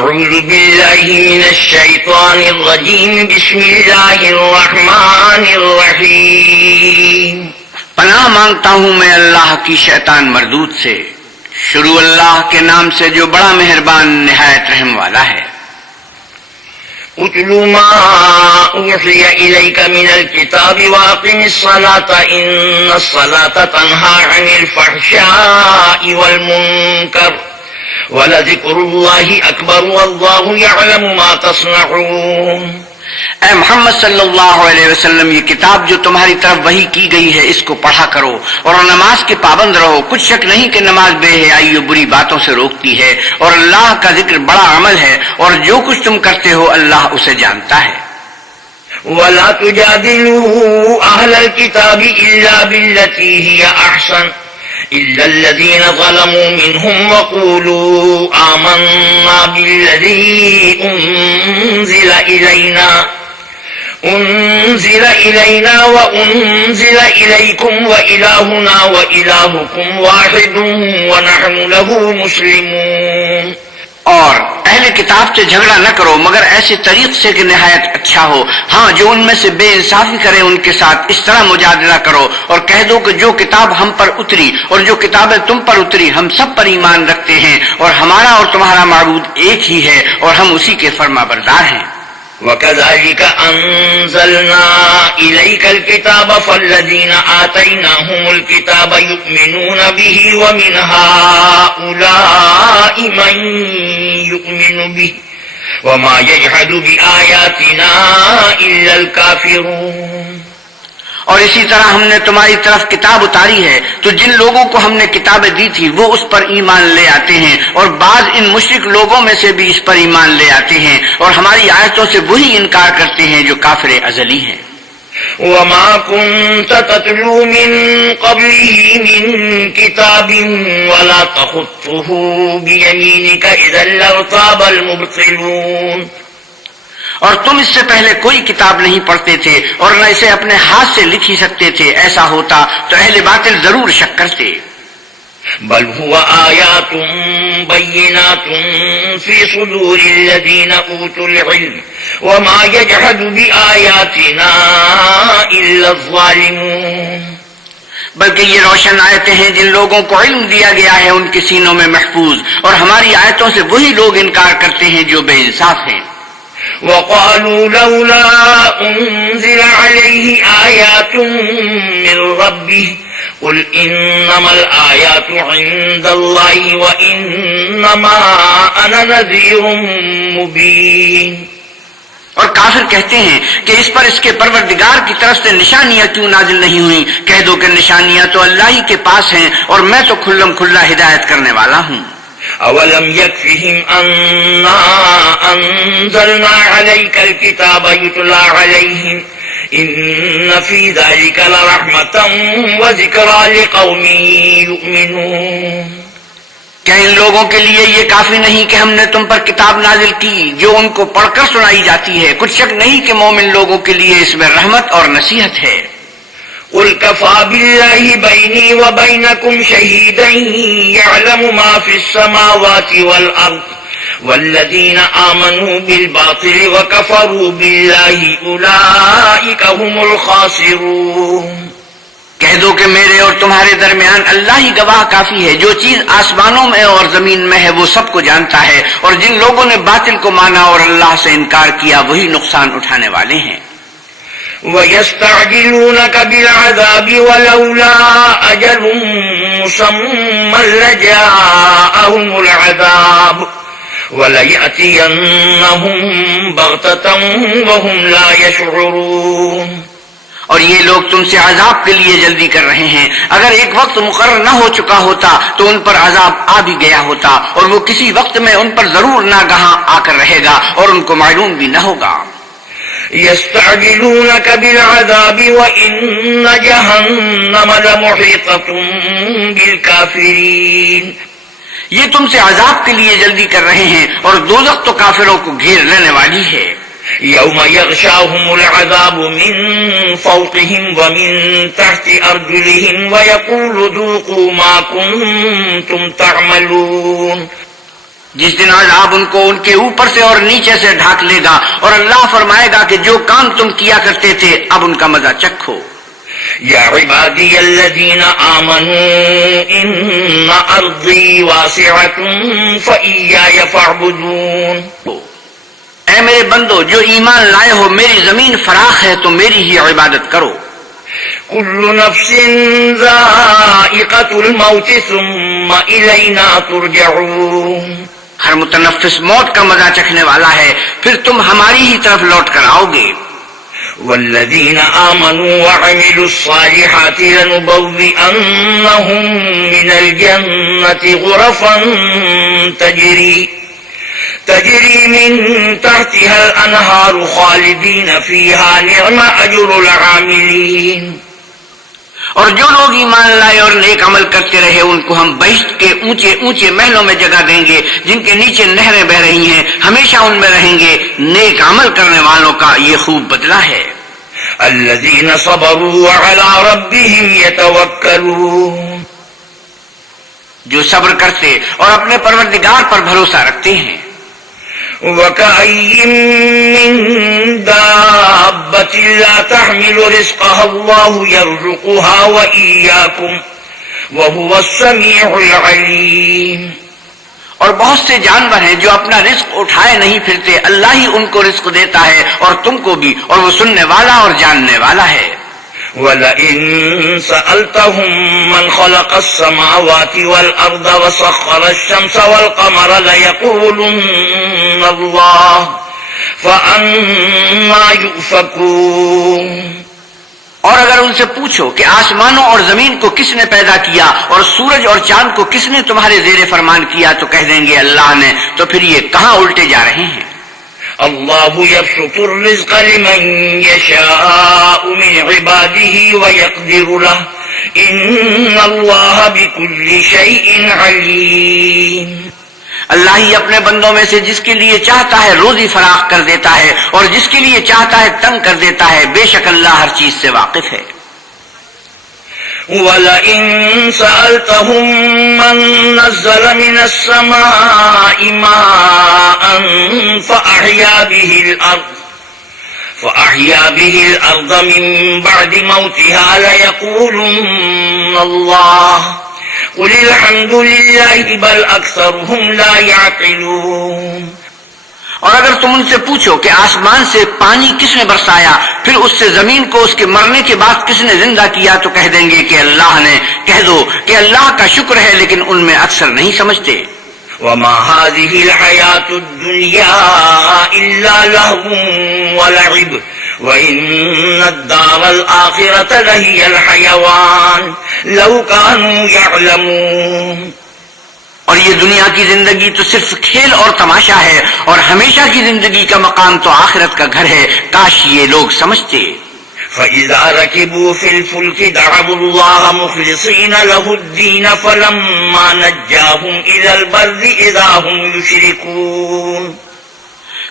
أعوذ بالله من الشيطان الرجيم بسم الله الرحمن الرحيم پناہ مانگتا ہوں میں اللہ کی شیطان مردود سے. شروع اللہ کے نام سے جو بڑا مہربان نہایت رحم والا ہے. اتل ما اوحي اليك من الكتاب واقم الصلاة ان الصلاة تنهى عن الفحشاء والمنكر ولذكر الله اكبر والله يعلم ما تصنعون. اے محمد صلی اللہ علیہ وسلم، یہ کتاب جو تمہاری طرف وحی کی گئی ہے اس کو پڑھا کرو اور نماز کے پابند رہو. کچھ شک نہیں کہ نماز بے حیائی و بری باتوں سے روکتی ہے اور اللہ کا ذکر بڑا عمل ہے اور جو کچھ تم کرتے ہو اللہ اسے جانتا ہے. ولا تجادلوا اهل الكتاب الا بالتي هي احسن إلا الذين ظلموا منهم وقولوا آمنا بالذي أنزل إلينا وأنزل إليكم وإلهنا وإلهكم واحد ونحن له مسلمون. اور اہل کتاب سے جھگڑا نہ کرو مگر ایسے طریق سے کہ نہایت اچھا ہو. ہاں، جو ان میں سے بے انصافی کرے ان کے ساتھ اس طرح مجادلہ کرو اور کہہ دو کہ جو کتاب ہم پر اتری اور جو کتابیں تم پر اتری ہم سب پر ایمان رکھتے ہیں اور ہمارا اور تمہارا معبود ایک ہی ہے اور ہم اسی کے فرما بردار ہیں. وَكَذَلِكَ أَنزَلْنَا إِلَيْكَ الْكِتَابَ فَالَّذِينَ آتَيْنَاهُمُ الْكِتَابَ يُؤْمِنُونَ بِهِ وَمِنْ هَؤُلَاءِ مَن يُؤْمِنُ بِهِ وَمَا يَجْحَدُ بِآيَاتِنَا إِلَّا الْكَافِرُونَ. اور اسی طرح ہم نے تمہاری طرف کتاب اتاری ہے تو جن لوگوں کو ہم نے کتابیں دی تھی وہ اس پر ایمان لے آتے ہیں اور بعض ان مشرک لوگوں میں سے بھی اس پر ایمان لے آتے ہیں اور ہماری آیتوں سے وہی انکار کرتے ہیں جو کافر ازلی ہیں. وَمَا كُنْتَ تَتْلُو مِن قَبْلِهِ مِن كِتَابٍ وَلَا تَخُطُّهُ بِيَمِينِكَ إِذًا لَّارْتَابَ الْمُبْطِلُونَ. اور تم اس سے پہلے کوئی کتاب نہیں پڑھتے تھے اور نہ اسے اپنے ہاتھ سے لکھ ہی سکتے تھے. ایسا ہوتا تو اہل باطل ضرور شک کرتے. بل هو آیات بینات فی صدور الذین اوتوا العلم وما یجحد بآیاتنا الا الظالمون. بلکہ یہ روشن آیتیں ہیں جن لوگوں کو علم دیا گیا ہے ان کے سینوں میں محفوظ اور ہماری آیتوں سے وہی لوگ انکار کرتے ہیں جو بے انصاف ہیں. وقالوا لولا انزل عليه آيات من ربه قل انما الآيات عند الله وانما انا نذير مبين. اور کافر کہتے ہیں کہ اس پر اس کے پروردگار کی طرف سے نشانیاں کیوں نازل نہیں ہوئیں. کہہ دو کہ نشانیاں تو اللہ ہی کے پاس ہیں اور میں تو کھلم کھلا ہدایت کرنے والا ہوں. اولم يكفهم أنا أنزلنا عليك الكتاب يتلى عليهم إن في ذلك لرحمة وذكرى لقوم يؤمنون. کیا ان لوگوں کے لیے یہ کافی نہیں کہ ہم نے تم پر کتاب نازل کی جو ان کو پڑھ کر سنائی جاتی ہے؟ کچھ شک نہیں کہ مومن لوگوں کے لیے اس میں رحمت اور نصیحت ہے. قل كفى بالله بيني وبينكم شهيدا يعلم ما في السماوات والأرض والذين آمنوا بالباطل وكفروا بالله أولئك هم الخاسرون. کہہ دو کہ میرے اور تمہارے درمیان اللہ ہی گواہ کافی ہے. جو چیز آسمانوں میں اور زمین میں ہے وہ سب کو جانتا ہے اور جن لوگوں نے باطل کو مانا اور اللہ سے انکار کیا وہی نقصان اٹھانے والے ہیں. وَيَسْتَعْجِلُونَكَ بِالْعَذَابِ وَلَوْلَا أَجَلٌ مُّسَمًّى لَّجَاءَهُمُ الْعَذَابُ وَلَيَأْتِيَنَّهُم بَغْتَةً وَهُمْ لَا يَشْعُرُونَ. اور یہ لوگ تم سے عذاب کے لیے جلدی کر رہے ہیں. اگر ایک وقت مقرر نہ ہو چکا ہوتا تو ان پر عذاب آ بھی گیا ہوتا اور وہ کسی وقت میں ان پر ضرور ناگہاں آ کر رہے گا اور ان کو معلوم بھی نہ ہوگا. يستعجلونك بالعذاب وإن جهنم لمحيطة بالكافرين. یہ تم سے عذاب کے لیے جلدی کر رہے ہیں اور دوزخ تو کافروں کو گھیر لینے والی ہے. يوم يغشاهم العذاب من فوقهم ومن تحت أرجلهم ويقول ذوقوا ما كنتم تعملون. جس دن عذاب ان کو ان کے اوپر سے اور نیچے سے ڈھانک لے گا، اور اللہ فرمائے گا کہ جو کام تم کیا کرتے تھے اب ان کا مزہ چکھو۔ یا عبادی الذین آمنوا ان ارضی واسعۃ فإیایا فاعبدون، اے میرے بندو جو ایمان لائے ہو، میری زمین فراخ ہے تو میری ہی عبادت کرو۔ کل نفس ذائقۃ الموت ثم الینا ترجعون، ہر متنفس موت کا مزہ چکھنے والا ہے، پھر تم ہماری ہی طرف لوٹ کر آؤ گے۔ والذین آمنوا وعملوا الصالحات لنبوئنهم من الجنة غرفا تجری من تحتها الانہار خالدین فیہا نعم اجر العاملین، اور جو لوگ ایمان لائے اور نیک عمل کرتے رہے ان کو ہم بہشت کے اونچے اونچے محلوں میں جگہ دیں گے جن کے نیچے نہریں بہ رہی ہیں، ہمیشہ ان میں رہیں گے۔ نیک عمل کرنے والوں کا یہ خوب بدلہ ہے۔ الذین صبروا وعلی ربهم یتوکلون، جو صبر کرتے اور اپنے پروردگار پر بھروسہ رکھتے ہیں۔ وَكَأَيٍّ مِّن دَابَّةٍ لَّا تَحْمِلُ رِزْقَهَا اللَّهُ يَرْزُقُهَا وَإِيَّاكُمْ وَهُوَ السَّمِيعُ الْعَلِيمُ، اور بہت سے جانور ہیں جو اپنا رزق اٹھائے نہیں پھرتے، اللہ ہی ان کو رزق دیتا ہے اور تم کو بھی، اور وہ سننے والا اور جاننے والا ہے۔ وَلَئِن سَأَلْتَهُم مَّنْ خَلَقَ السَّمَاوَاتِ وَالْأَرْضَ وَسَخَّرَ الشَّمْسَ وَالْقَمَرَ لَيَقُولُنَّ اللَّهُ فَأَنَّىٰ يُؤْفَكُونَ، اور اگر ان سے پوچھو کہ آسمانوں اور زمین کو کس نے پیدا کیا اور سورج اور چاند کو کس نے تمہارے زیر فرمان کیا تو کہہ دیں گے اللہ نے، تو پھر یہ کہاں الٹے جا رہے ہیں۔ اللہ یبسط الرزق لمن یشاء من عباده ویقدر له ان اللہ بكل شیء علیم، اللہ ہی اپنے بندوں میں سے جس کے لیے چاہتا ہے روزی فراخ کر دیتا ہے اور جس کے لیے چاہتا ہے تنگ کر دیتا ہے، بے شک اللہ ہر چیز سے واقف ہے۔ وَلَئِن سَأَلْتَهُم مَّن نَّزَّلَ مِنَ السَّمَاءِ مَاءً فَأَحْيَا بِهِ الْأَرْضَ مِن بَعْدِ مَوْتِهَا لَيَقُولُنَّ اللَّهُ قُلِ الْحَمْدُ لِلَّهِ بَلْ أَكْثَرُهُمْ لَا يَعْقِلُونَ، اور اگر تم ان سے پوچھو کہ آسمان سے پانی کس نے برسایا، پھر اس سے زمین کو اس کے مرنے کے بعد کس نے زندہ کیا، تو کہہ دیں گے کہ اللہ نے۔ کہہ دو کہ اللہ کا شکر ہے لیکن ان میں اکثر نہیں سمجھتے۔ وَمَا هَٰذِهِ الْحَيَاةُ الدُّنْيَا إِلَّا لَهْوٌ وَلَعِبٌ وَإِنَّ الدَّارَ الْآخِرَةَ لَهِيَ الْحَيَوَانُ لَوْ كَانُوا يَعْلَمُونَ، اور یہ دنیا کی زندگی تو صرف کھیل اور تماشا ہے، اور ہمیشہ کی زندگی کا مقام تو آخرت کا گھر ہے، کاش یہ لوگ سمجھتے۔ فَإِذَا رَكِبُوا فِي الْفُلْكِ دَعَوُا اللَّهَ مُخْلِصِينَ لَهُ الدِّينَ فَلَمَّا نَجَّاهُمْ إِلَى الْبَرِّ إِذَا هُمْ يُشْرِكُونَ،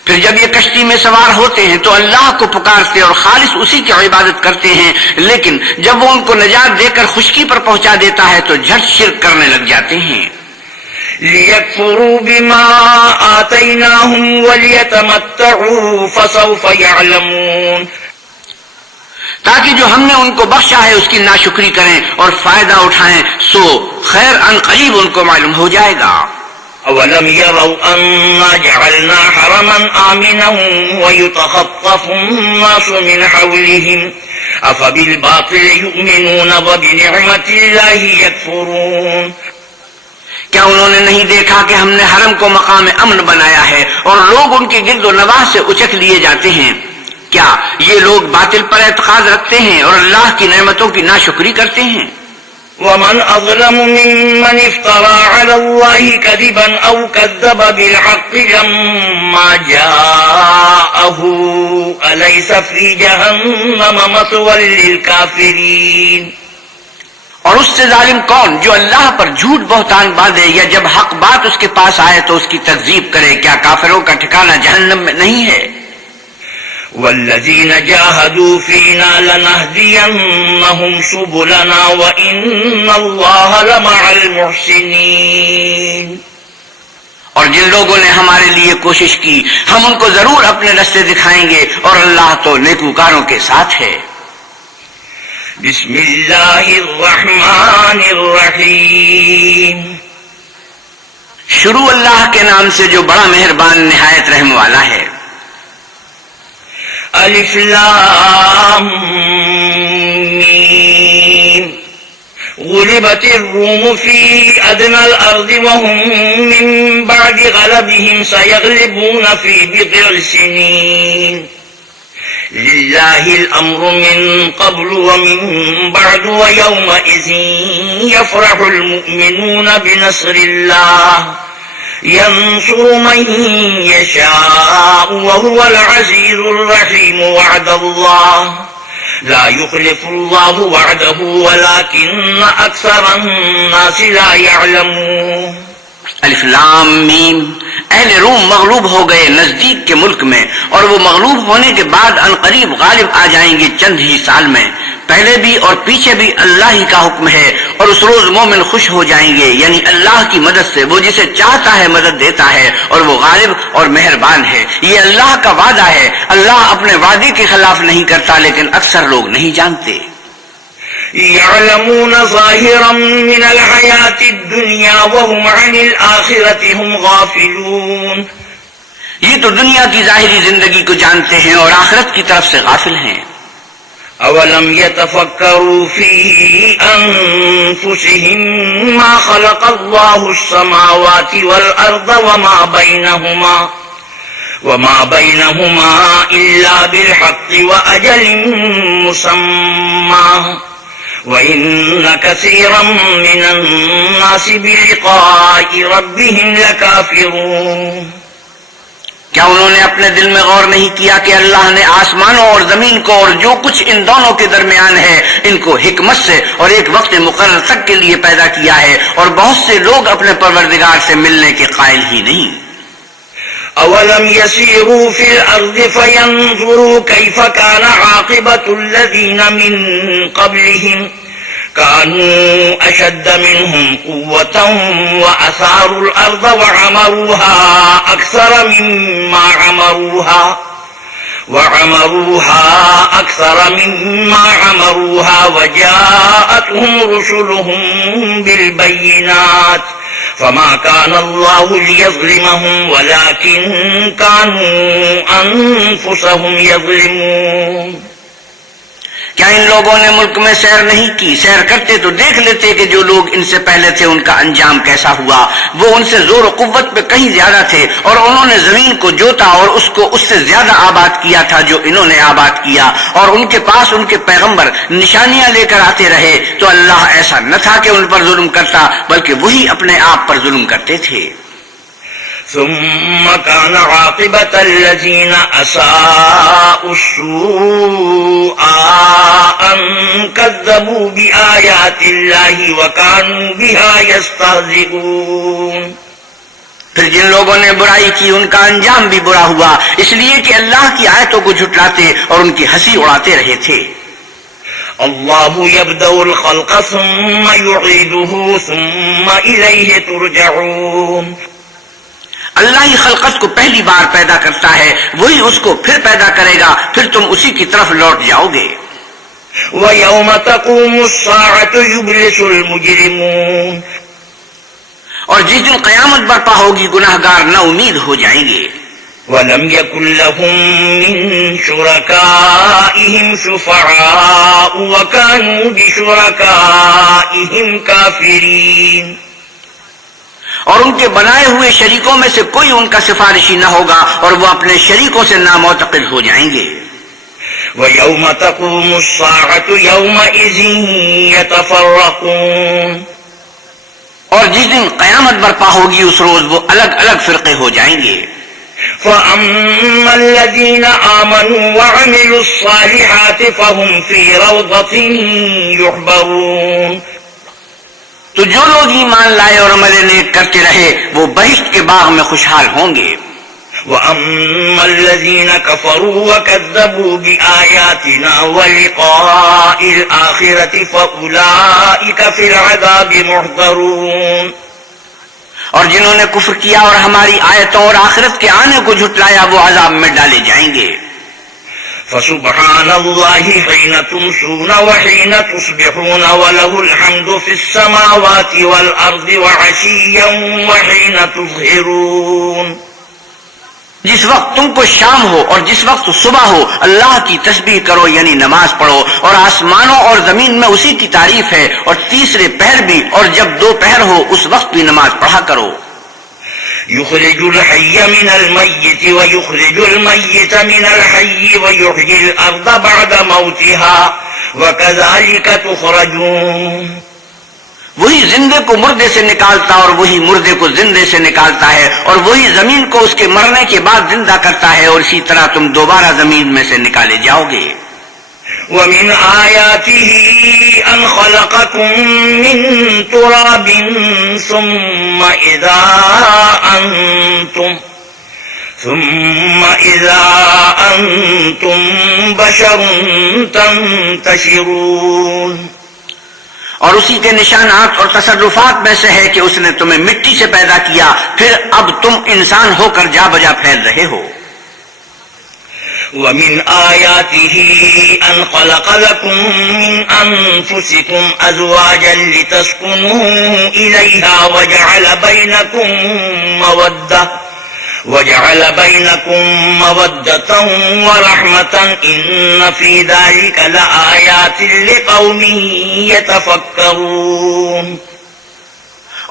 پھر جب یہ کشتی میں سوار ہوتے ہیں تو اللہ کو پکارتے اور خالص اسی کی عبادت کرتے ہیں، لیکن جب وہ ان کو نجات دے کر خشکی پر پہنچا دیتا ہے تو جھٹ شرک کرنے لگ جاتے ہیں۔ لِيَكْفُرُوا بِمَا آتَيْنَاهُمْ وَلِيَتَمَتَّعُوا فَسَوْفَ يَعْلَمُونَ، تاکہ جو ہم نے ان کو بخشا ہے اس کی ناشکری کریں اور فائدہ اٹھائیں، سو خیر ان قریب ان کو معلوم ہو جائے گا۔ أَوَلَمْ يَرَوْا أَنَّا جَعَلْنَا حَرَمًا آمِنًا وَيُتَخَطَّفُ النَّاسُ مِنْ حَوْلِهِمْ أَفَبِالْبَاطِلِ يُؤْمِنُونَ وَبِنِعْمَةِ اللَّهِ يَكْفُرُونَ، کیا انہوں نے نہیں دیکھا کہ ہم نے حرم کو مقام امن بنایا ہے اور لوگ ان کے گرد و نواح سے اچک لیے جاتے ہیں؟ کیا یہ لوگ باطل پر اعتقاد رکھتے ہیں اور اللہ کی نعمتوں کی ناشکری کرتے ہیں؟ وَمَنْ أَظْلَمُ مِمَّنِ افْتَرَىٰ عَلَى اللَّهِ كَذِبًا أَوْ كَذَّبَ بِالْحَقِّ لَمَّا جَاءَهُ أَلَيْسَ فِي جَهَنَّمَ مَثْوًى لِّلْكَافِرِينَ، اور اس سے ظالم کون جو اللہ پر جھوٹ بہتان باندھے یا جب حق بات اس کے پاس آئے تو اس کی تکذیب کرے، کیا کافروں کا ٹھکانہ جہنم میں نہیں ہے؟ وَالَّذِينَ جَاهَدُوا فِينَا لَنَهْدِيَنَّهُمْ سُبُلَنَا وَإِنَّ اللَّهَ لَمَعَ الْمُحْسِنِينَ، اور جن لوگوں نے ہمارے لیے کوشش کی ہم ان کو ضرور اپنے رستے دکھائیں گے، اور اللہ تو نیکوکاروں کے ساتھ ہے۔ بسم اللہ الرحمن الرحیم، شروع اللہ کے نام سے جو بڑا مہربان نہایت رحم والا ہے۔ الف لام میم، غلبت الروم في أدنى الأرض وهم من بعد غلبهم سيغلبون في بضع سنين، لله الأمر من قبل ومن بعد ويومئذ يفرح المؤمنون بنصر الله ينصر من يشاء وهو العزيز الرحيم، وعد الله لا يخلف الله وعده ولكن أكثر الناس لا يعلمون۔ الف لام میم، اہل روم مغلوب ہو گئے نزدیک کے ملک میں، اور وہ مغلوب ہونے کے بعد عنقریب غالب آ جائیں گے چند ہی سال میں۔ پہلے بھی اور پیچھے بھی اللہ ہی کا حکم ہے، اور اس روز مومن خوش ہو جائیں گے، یعنی اللہ کی مدد سے۔ وہ جسے چاہتا ہے مدد دیتا ہے، اور وہ غالب اور مہربان ہے۔ یہ اللہ کا وعدہ ہے، اللہ اپنے وعدے کے خلاف نہیں کرتا، لیکن اکثر لوگ نہیں جانتے۔ يعلمون ظاهرا من الحياة الدنيا وهم عن الآخرة هم غافلون۔ یہ تو دنیا کی ظاہری زندگی کو جانتے ہیں اور آخرت کی طرف سے غافل ہیں۔ أولم يتفكروا في أنفسهم ما خلق الله السماوات والأرض وما بينهما إلا بالحق وأجل مسمى وَإِنَّ كَثِيرًا مِّنَ النَّاسِ بِلِقَاءِ رَبِّهِمْ لَكَافِرُونَ۔ کیا انہوں نے اپنے دل میں غور نہیں کیا کہ اللہ نے آسمانوں اور زمین کو اور جو کچھ ان دونوں کے درمیان ہے ان کو حکمت سے اور ایک وقت مقرر تک کے لیے پیدا کیا ہے، اور بہت سے لوگ اپنے پروردگار سے ملنے کے قائل ہی نہیں۔ أَوَلَمْ يَسِيرُوا فِي الْأَرْضِ فَيَنْظُرُوا كَيْفَ كَانَ عَاقِبَةُ الَّذِينَ مِنْ قَبْلِهِمْ كَانُوا أَشَدَّ مِنْهُمْ قُوَّةً وَأَثَارُوا الْأَرْضَ وَعَمَرُوهَا أَكْثَرَ مِمَّا عَمَرُوهَا وَجَاءَتْهُمْ رُسُلُهُم بِالْبَيِّنَاتِ فما كان الله ليظلمهم ولكن كانوا أنفسهم يظلمون۔ کیا ان لوگوں نے ملک میں سیر نہیں کی؟ سیر کرتے تو دیکھ لیتے کہ جو لوگ ان سے پہلے تھے ان کا انجام کیسا ہوا۔ وہ ان سے زور و قوت پہ کہیں زیادہ تھے، اور انہوں نے زمین کو جوتا اور اس کو اس سے زیادہ آباد کیا تھا جو انہوں نے آباد کیا، اور ان کے پاس ان کے پیغمبر نشانیاں لے کر آتے رہے، تو اللہ ایسا نہ تھا کہ ان پر ظلم کرتا، بلکہ وہی اپنے آپ پر ظلم کرتے تھے۔ ثم كان عاقبة الذين أساءوا السوء أن كذبوا بآيات الله وكانوا بها يستهزئون۔ پھر جن لوگوں نے برائی کی ان کا انجام بھی برا ہوا، اس لیے کہ اللہ کی آیتوں کو جھٹلاتے اور ان کی ہنسی اڑاتے رہے تھے۔ اللہ يبدأ الخلق ثم يعيده ثم إليه ترجعون۔ اللہ ہی خلقت کو پہلی بار پیدا کرتا ہے، وہی اس کو پھر پیدا کرے گا، پھر تم اسی کی طرف لوٹ جاؤ گے۔ وَيَوْمَ تَقُومُ السَّاعَةُ يُبْلِسُ الْمُجْرِمُونَ۔ اور جس دن قیامت برپا ہوگی گناہگار نا امید ہو جائیں گے۔ وَلَمْ يَكُنْ لَهُم مِّن شُرَكَائِهِمْ شُفَعَاءُ وَكَانُوا بِشُرَكَائِهِمْ كَافِرِينَ۔ اور ان کے بنائے ہوئے شریکوں میں سے کوئی ان کا سفارشی نہ ہوگا، اور وہ اپنے شریکوں سے نامعتقد ہو جائیں گے۔ وَيَوْمَ تَقُومُ السَّاعَةُ يَوْمَئِذٍ يَتَفَرَّقُونَ۔ اور جس دن قیامت برپا ہوگی اس روز وہ الگ الگ فرقے ہو جائیں گے۔ فَأَمَّا الَّذِينَ آمَنُوا وَعَمِلُوا الصَّالِحَاتِ فَهُمْ فِي رَوْضَةٍ يُحْبَرُونَ۔ تو جو لوگ ایمان لائے اور عمل نیک کرتے رہے وہ بہشت کے باغ میں خوشحال ہوں گے۔ وَأَمَّا الَّذِينَ كَفَرُوا وَكَذَّبُوا بِآيَاتِنَا وَلِقَاءِ الْآخِرَةِ فَأُولَئِكَ فِي الْعَذَابِ مُحْضَرُونَ۔ اور جنہوں نے کفر کیا اور ہماری آیتوں اور آخرت کے آنے کو جھٹلایا وہ عذاب میں ڈالے جائیں گے. فسبحان الله حين تمسون وحين تصبحون وله الحمد في السماوات والأرض وعشيا وحين تظهرون. جس وقت تم کو شام ہو اور جس وقت صبح ہو اللہ کی تسبیح کرو یعنی نماز پڑھو، اور آسمانوں اور زمین میں اسی کی تعریف ہے، اور تیسرے پہر بھی، اور جب دو پہر ہو اس وقت بھی نماز پڑھا کرو. يخرج الحي من الميت ويخرج الميت من الحي ويحيي الأرض بعد موتها وكذلك تخرجون. وہی زندے کو مردے سے نکالتا اور وہی مردے کو زندے سے نکالتا ہے، اور وہی زمین کو اس کے مرنے کے بعد زندہ کرتا ہے، اور اسی طرح تم دوبارہ زمین میں سے نکالے جاؤ گے. ومن آياته أن خلقكم من تراب ثم إذا أنتم بشر تنتشرون. اور اسی کے نشانات اور تصرفات میں سے ہے کہ اس نے تمہیں مٹی سے پیدا کیا، پھر اب تم انسان ہو کر جا بجا پھیل رہے ہو. ومن آياته أن خلق لكم من أنفسكم أزواجا لتسكنوا إليها وجعل بينكم مودة ورحمة إن في ذلك لآيات لقوم يتفكرون.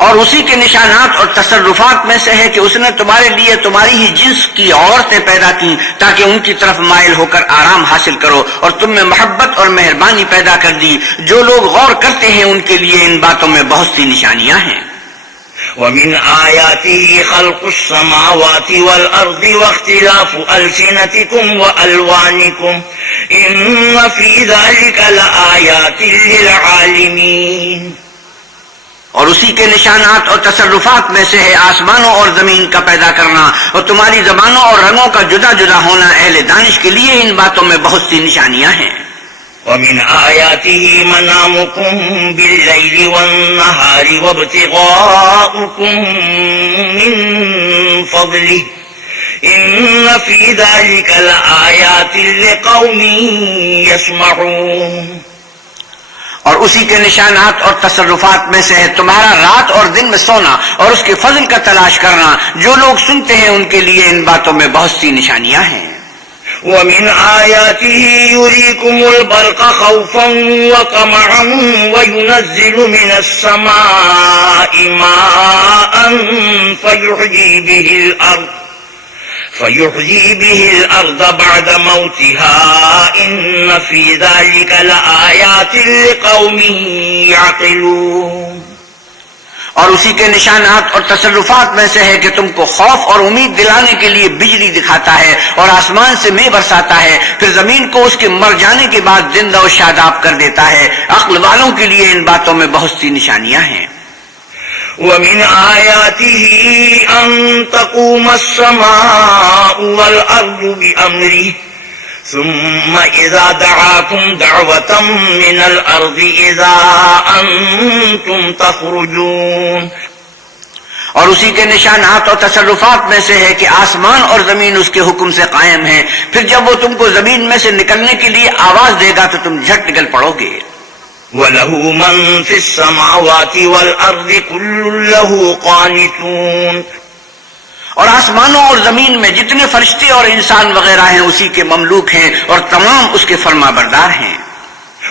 اور اسی کے نشانات اور تصرفات میں سے ہے کہ اس نے تمہارے لیے تمہاری ہی جنس کی عورتیں پیدا کی تاکہ ان کی طرف مائل ہو کر آرام حاصل کرو، اور تم میں محبت اور مہربانی پیدا کر دی. جو لوگ غور کرتے ہیں ان کے لیے ان باتوں میں بہت سی نشانیاں ہیں. ومن آياته خلق السماوات والأرض واختلاف ألسنتكم وألوانكم إن في ذلك لآيات للعالمين. اور اسی کے نشانات اور تصرفات میں سے ہے آسمانوں اور زمین کا پیدا کرنا اور تمہاری زبانوں اور رنگوں کا جدا جدا ہونا. اہل دانش کے لیے ان باتوں میں بہت سی نشانیاں ہیں. ومن آياته منامكم بالليل والنهار وابتغاؤكم من فضله إن في ذلك لآيات لقوم يسمعون. اور اسی کے نشانات اور تصرفات میں سے ہے تمہارا رات اور دن میں سونا اور اس کے فضل کا تلاش کرنا. جو لوگ سنتے ہیں ان کے لیے ان باتوں میں بہت سی نشانیاں ہیں. ومن آياته يريكم البرق خوفا وطمعا وينزل من السماء ماء فيحيي به الأرض بعد موتها إن في ذلك لآيات لقوم يعقلون. اور اسی کے نشانات اور تصرفات میں سے ہے کہ تم کو خوف اور امید دلانے کے لیے بجلی دکھاتا ہے اور آسمان سے مے برساتا ہے، پھر زمین کو اس کے مر جانے کے بعد زندہ و شاداب کر دیتا ہے. عقل والوں کے لیے ان باتوں میں بہت سی نشانیاں ہیں. ومن آياته أن تقوم السماء والأرض بأمره ثم إذا دعاكم دعوة من الأرض إذا أنتم تخرجون. اور اسی کے نشانات اور تصرفات میں سے ہے کہ آسمان اور زمین اس کے حکم سے قائم ہے، پھر جب وہ تم کو زمین میں سے نکلنے کے لیے آواز دے گا تو تم جھٹ نکل پڑو گے. وَلَهُ مَن فِي السَّمَاوَاتِ وَالْأَرْضِ كُلٌّ لَهُ قَانِتُونَ. اور آسمانوں اور زمین میں جتنے فرشتے اور انسان وغیرہ ہیں اسی کے مملوک ہیں اور تمام اس کے فرما بردار ہیں.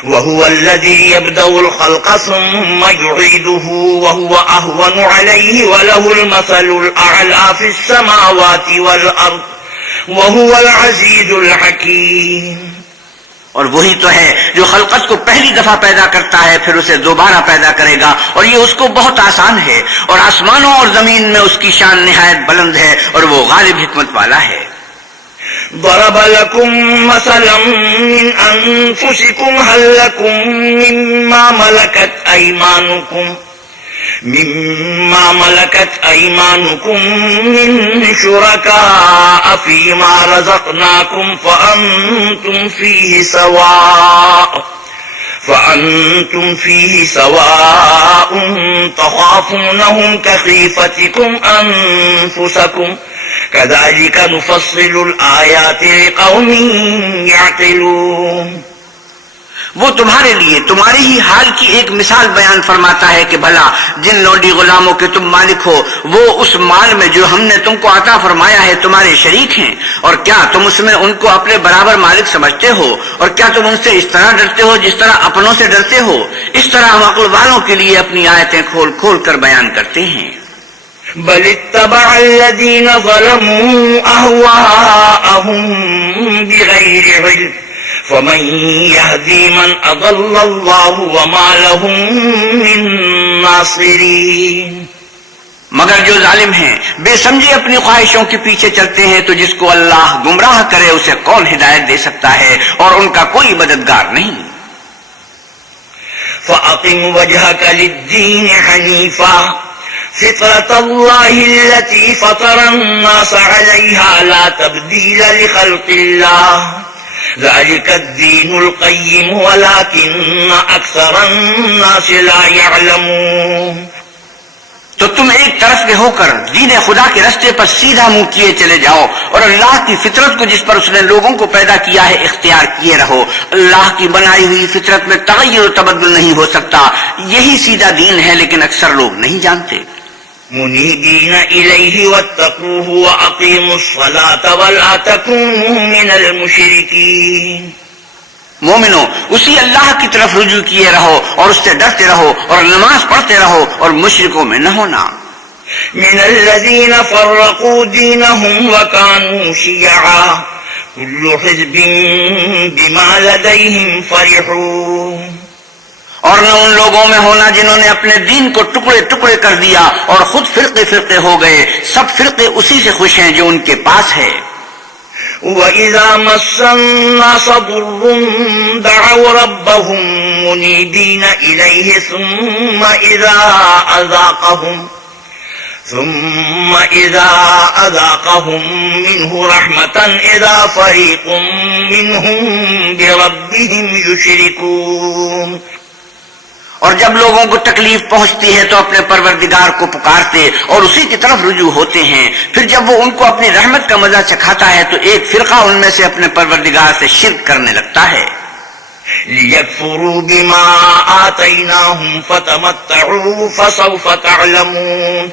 وَهُوَ الَّذِي يَبْدَأُ الْخَلْقَ ثُمَّ يُعِيدُهُ وَهُوَ أَهْوَنُ عَلَيْهِ وَلَهُ الْمَثَلُ الْأَعْلَى فِي السَّمَاوَاتِ وَالْأَرْضِ وَهُوَ الْعَزِيزُ الْحَكِيمُ. اور وہی تو ہے جو خلقت کو پہلی دفعہ پیدا کرتا ہے پھر اسے دوبارہ پیدا کرے گا، اور یہ اس کو بہت آسان ہے. اور آسمانوں اور زمین میں اس کی شان نہایت بلند ہے اور وہ غالب حکمت والا ہے. ضرب لكم مثلا من أنفسكم هل لكم مما ملكت أيمانكم من شركاء فيما رزقناكم فأنتم فيه سواء فأنتم فيه سواء تخافونهم كخيفتكم أنفسكم كذلك نفصل الآيات لقوم يعقلون. وہ تمہارے لیے تمہارے ہی حال کی ایک مثال بیان فرماتا ہے کہ بھلا جن لونڈی غلاموں کے تم مالک ہو وہ اس مال میں جو ہم نے تم کو عطا فرمایا ہے تمہارے شریک ہیں، اور کیا تم اس میں ان کو اپنے برابر مالک سمجھتے ہو؟ اور کیا تم ان سے اس طرح ڈرتے ہو جس طرح اپنوں سے ڈرتے ہو؟ اس طرح ہم عقل والوں کے لیے اپنی آیتیں کھول کھول کر بیان کرتے ہیں. بل اتبع الذين ظلموا أهواءهم بغير علم فمن يهدي من أضل الله وما لهم من ناصرين. مگر جو ظالم ہیں بے سمجھے اپنی خواہشوں کے پیچھے چلتے ہیں تو جس کو اللہ گمراہ کرے اسے کون ہدایت دے سکتا ہے، اور ان کا کوئی مددگار نہیں. فأقم وجهك للدين حنيفا فطرة الله التي فطر الناس عليها لا تبديل لخلق الله ذلك الدين القيم ولكن أكثر الناس لا يعلمون. تو تم ایک طرف میں ہو کر دین خدا کے رستے پر سیدھا منہ کیے چلے جاؤ، اور اللہ کی فطرت کو جس پر اس نے لوگوں کو پیدا کیا ہے اختیار کیے رہو. اللہ کی بنائی ہوئی فطرت میں تغیر و تبدل نہیں ہو سکتا. یہی سیدھا دین ہے، لیکن اکثر لوگ نہیں جانتے. منيبين إليه واتقوه وأقيموا الصلاة ولا تكونوا من المشركين. مومنو اسی اللہ کی طرف رجوع کیے رہو اور اس سے ڈرتے رہو اور نماز پڑھتے رہو اور مشرکوں میں نہ ہونا. من الذين فرقوا دينهم وكانوا شيعا كل حزب بما لديهم فرحون. اور نہ ان لوگوں میں ہونا جنہوں نے اپنے دین کو ٹکڑے ٹکڑے کر دیا اور خود فرقے فرقے ہو گئے. سب فرقے اسی سے خوش ہیں جو ان کے پاس ہے. وَإِذَا مَسَّ النَّاسَ ضُرٌّ دَعَوْا رَبَّهُم مُنِيبِينَ إِلَيْهِ ثُمَّ إِذَا أَذَاقَهُم مِّنْهُ رَحْمَةً إِذَا فَرِيقٌ مِّنْهُم بِرَبِّهِمْ يُشْرِكُونَ. اور جب لوگوں کو تکلیف پہنچتی ہے تو اپنے پروردگار کو پکارتے اور اسی کی طرف رجوع ہوتے ہیں. پھر جب وہ ان کو اپنی رحمت کا مزہ چکھاتا ہے تو ایک فرقہ ان میں سے اپنے پروردگار سے شرک کرنے لگتا ہے. لِيَكْفُرُوا بِمَا آتَيْنَاهُمْ فَتَمَتَّعُوا فَسَوْفَ تَعْلَمُونَ.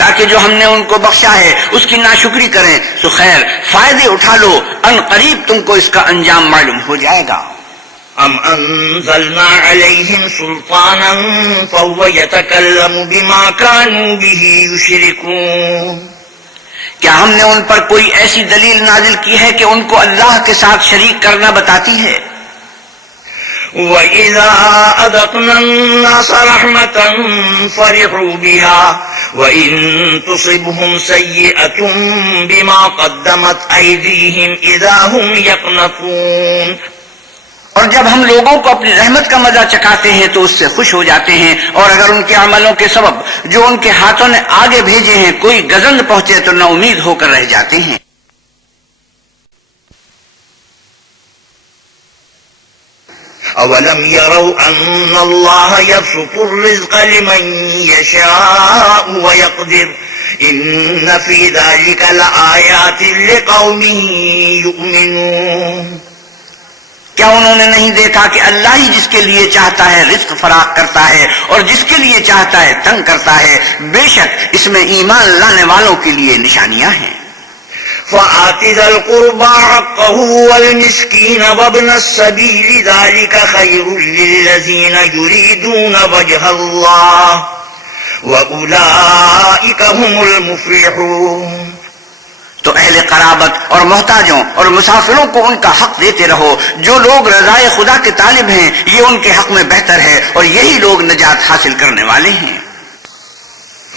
تاکہ جو ہم نے ان کو بخشا ہے اس کی ناشکری کریں تو خیر فائدے اٹھا لو، ان قریب تم کو اس کا انجام معلوم ہو جائے گا. أَمْ أَنزَلْنَا عَلَيْهِمْ سُلْطَانًا فَهُوَ يَتَكَلَّمُ بِمَا كَانُوا بِهِ يُشْرِكُونَ. کیا ہم نے ان پر کوئی ایسی دلیل نازل کی ہے کہ ان کو اللہ کے ساتھ شریک کرنا بتاتی ہے؟ وَإِذَا أَذَقْنَا النَّاسَ رَحْمَةً فَرِحُوا بِهَا وَإِن تُصِبْهُمْ سَيِّئَةٌ بِمَا قَدَّمَتْ أَيْدِيهِمْ إِذَا هُمْ يَقْنَطُونَ. اور جب ہم لوگوں کو اپنی رحمت کا مزہ چکھاتے ہیں تو اس سے خوش ہو جاتے ہیں، اور اگر ان کے عملوں کے سبب جو ان کے ہاتھوں نے آگے بھیجے ہیں کوئی گزند پہنچے تو نا امید ہو کر رہ جاتے ہیں. أَوَلَمْ يَرَوْا أَنَّ اللَّهَ يَبْسُطُ الرِّزْقَ لِمَن يَشَاءُ وَيَقْدِرُ إِنَّ فِي ذَلِكَ لَآيَاتٍ لِقَوْمٍ يُؤْمِنُونَ. کیا انہوں نے نہیں دیکھا کہ اللہ ہی جس کے لیے چاہتا ہے رزق فراخ کرتا ہے اور جس کے لیے چاہتا ہے تنگ کرتا ہے؟ بے شک اس میں ایمان لانے والوں کے لیے نشانیاں ہیں. فَآتِ ذَا الْقُرْبَىٰ حَقَّهُ وَالْمِسْكِينَ وَابْنَ السَّبِيلِ ذَٰلِكَ خَيْرٌ لِّلَّذِينَ يُرِيدُونَ وَجْهَ اللَّهِ وَأُولَٰئِكَ هُمُ الْمُفْلِحُونَ. تو اہل قرابت اور محتاجوں اور مسافروں کو ان کا حق دیتے رہو. جو لوگ رضائے خدا کے طالب ہیں یہ ان کے حق میں بہتر ہے، اور یہی لوگ نجات حاصل کرنے والے ہیں.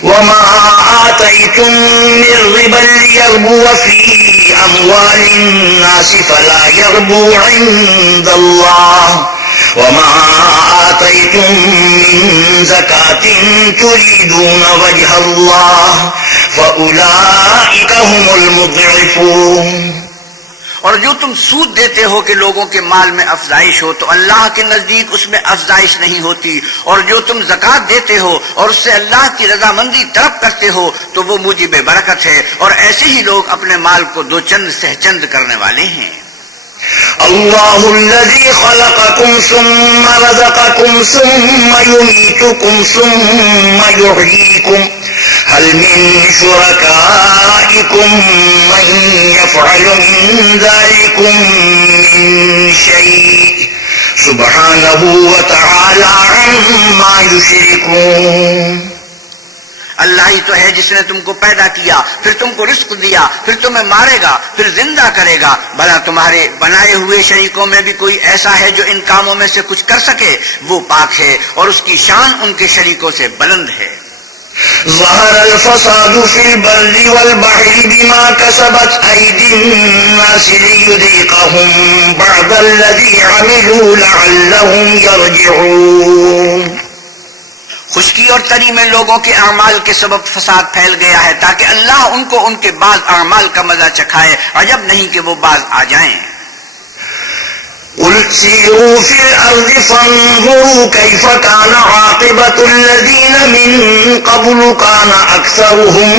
وَمَا آتَيْتُم مِّن رِّبًا لِّيَرْبُوَ فِي أَمْوَالِ النَّاسِ فَلَا يَرْبُو عِندَ اللَّهِ وَمَا آتَيْتُم مِّن زَكَاةٍ تُرِيدُونَ وَجْهَ اللَّهِ فَأُولَٰئِكَ هُمُ الْمُضْعِفُونَ. اور جو تم سود دیتے ہو کہ لوگوں کے مال میں افزائش ہو تو اللہ کے نزدیک اس میں افزائش نہیں ہوتی، اور جو تم زکوٰۃ دیتے ہو اور اس سے اللہ کی رضامندی طلب کرتے ہو تو وہ موجب برکت ہے، اور ایسے ہی لوگ اپنے مال کو دو چند سہ چند کرنے والے ہیں۔ اللہ الذی خلقکم ثم رزقکم ثم یمیتکم ثم یحییکم هل من شرکائکم من یفعل من ذلکم من شیء سبحانہ وتعالی عما یشرکون۔ اللہ ہی تو ہے جس نے تم کو پیدا کیا، پھر تم کو رزق دیا، پھر تمہیں مارے گا، پھر زندہ کرے گا، بھلا تمہارے بنائے ہوئے شریکوں میں بھی کوئی ایسا ہے جو ان کاموں میں سے کچھ کر سکے؟ وہ پاک ہے اور اس کی شان ان کے شریکوں سے بلند ہے۔ ظہر الفساد فی البر والبحر بما کسبت ایدی الناس لیذیقہم بعض الذی عملوا لعلہم یرجعون۔ خشکی اور تری میں لوگوں کے اعمال کے سبب فساد پھیل گیا ہے تاکہ اللہ ان کو ان کے بعض اعمال کا مزہ چکھائے، عجب نہیں کہ وہ باز آ جائیں۔ قل سیروا فی الارض فانظروا کیف کان عاقبۃ الذین من قبل کان اکثرهم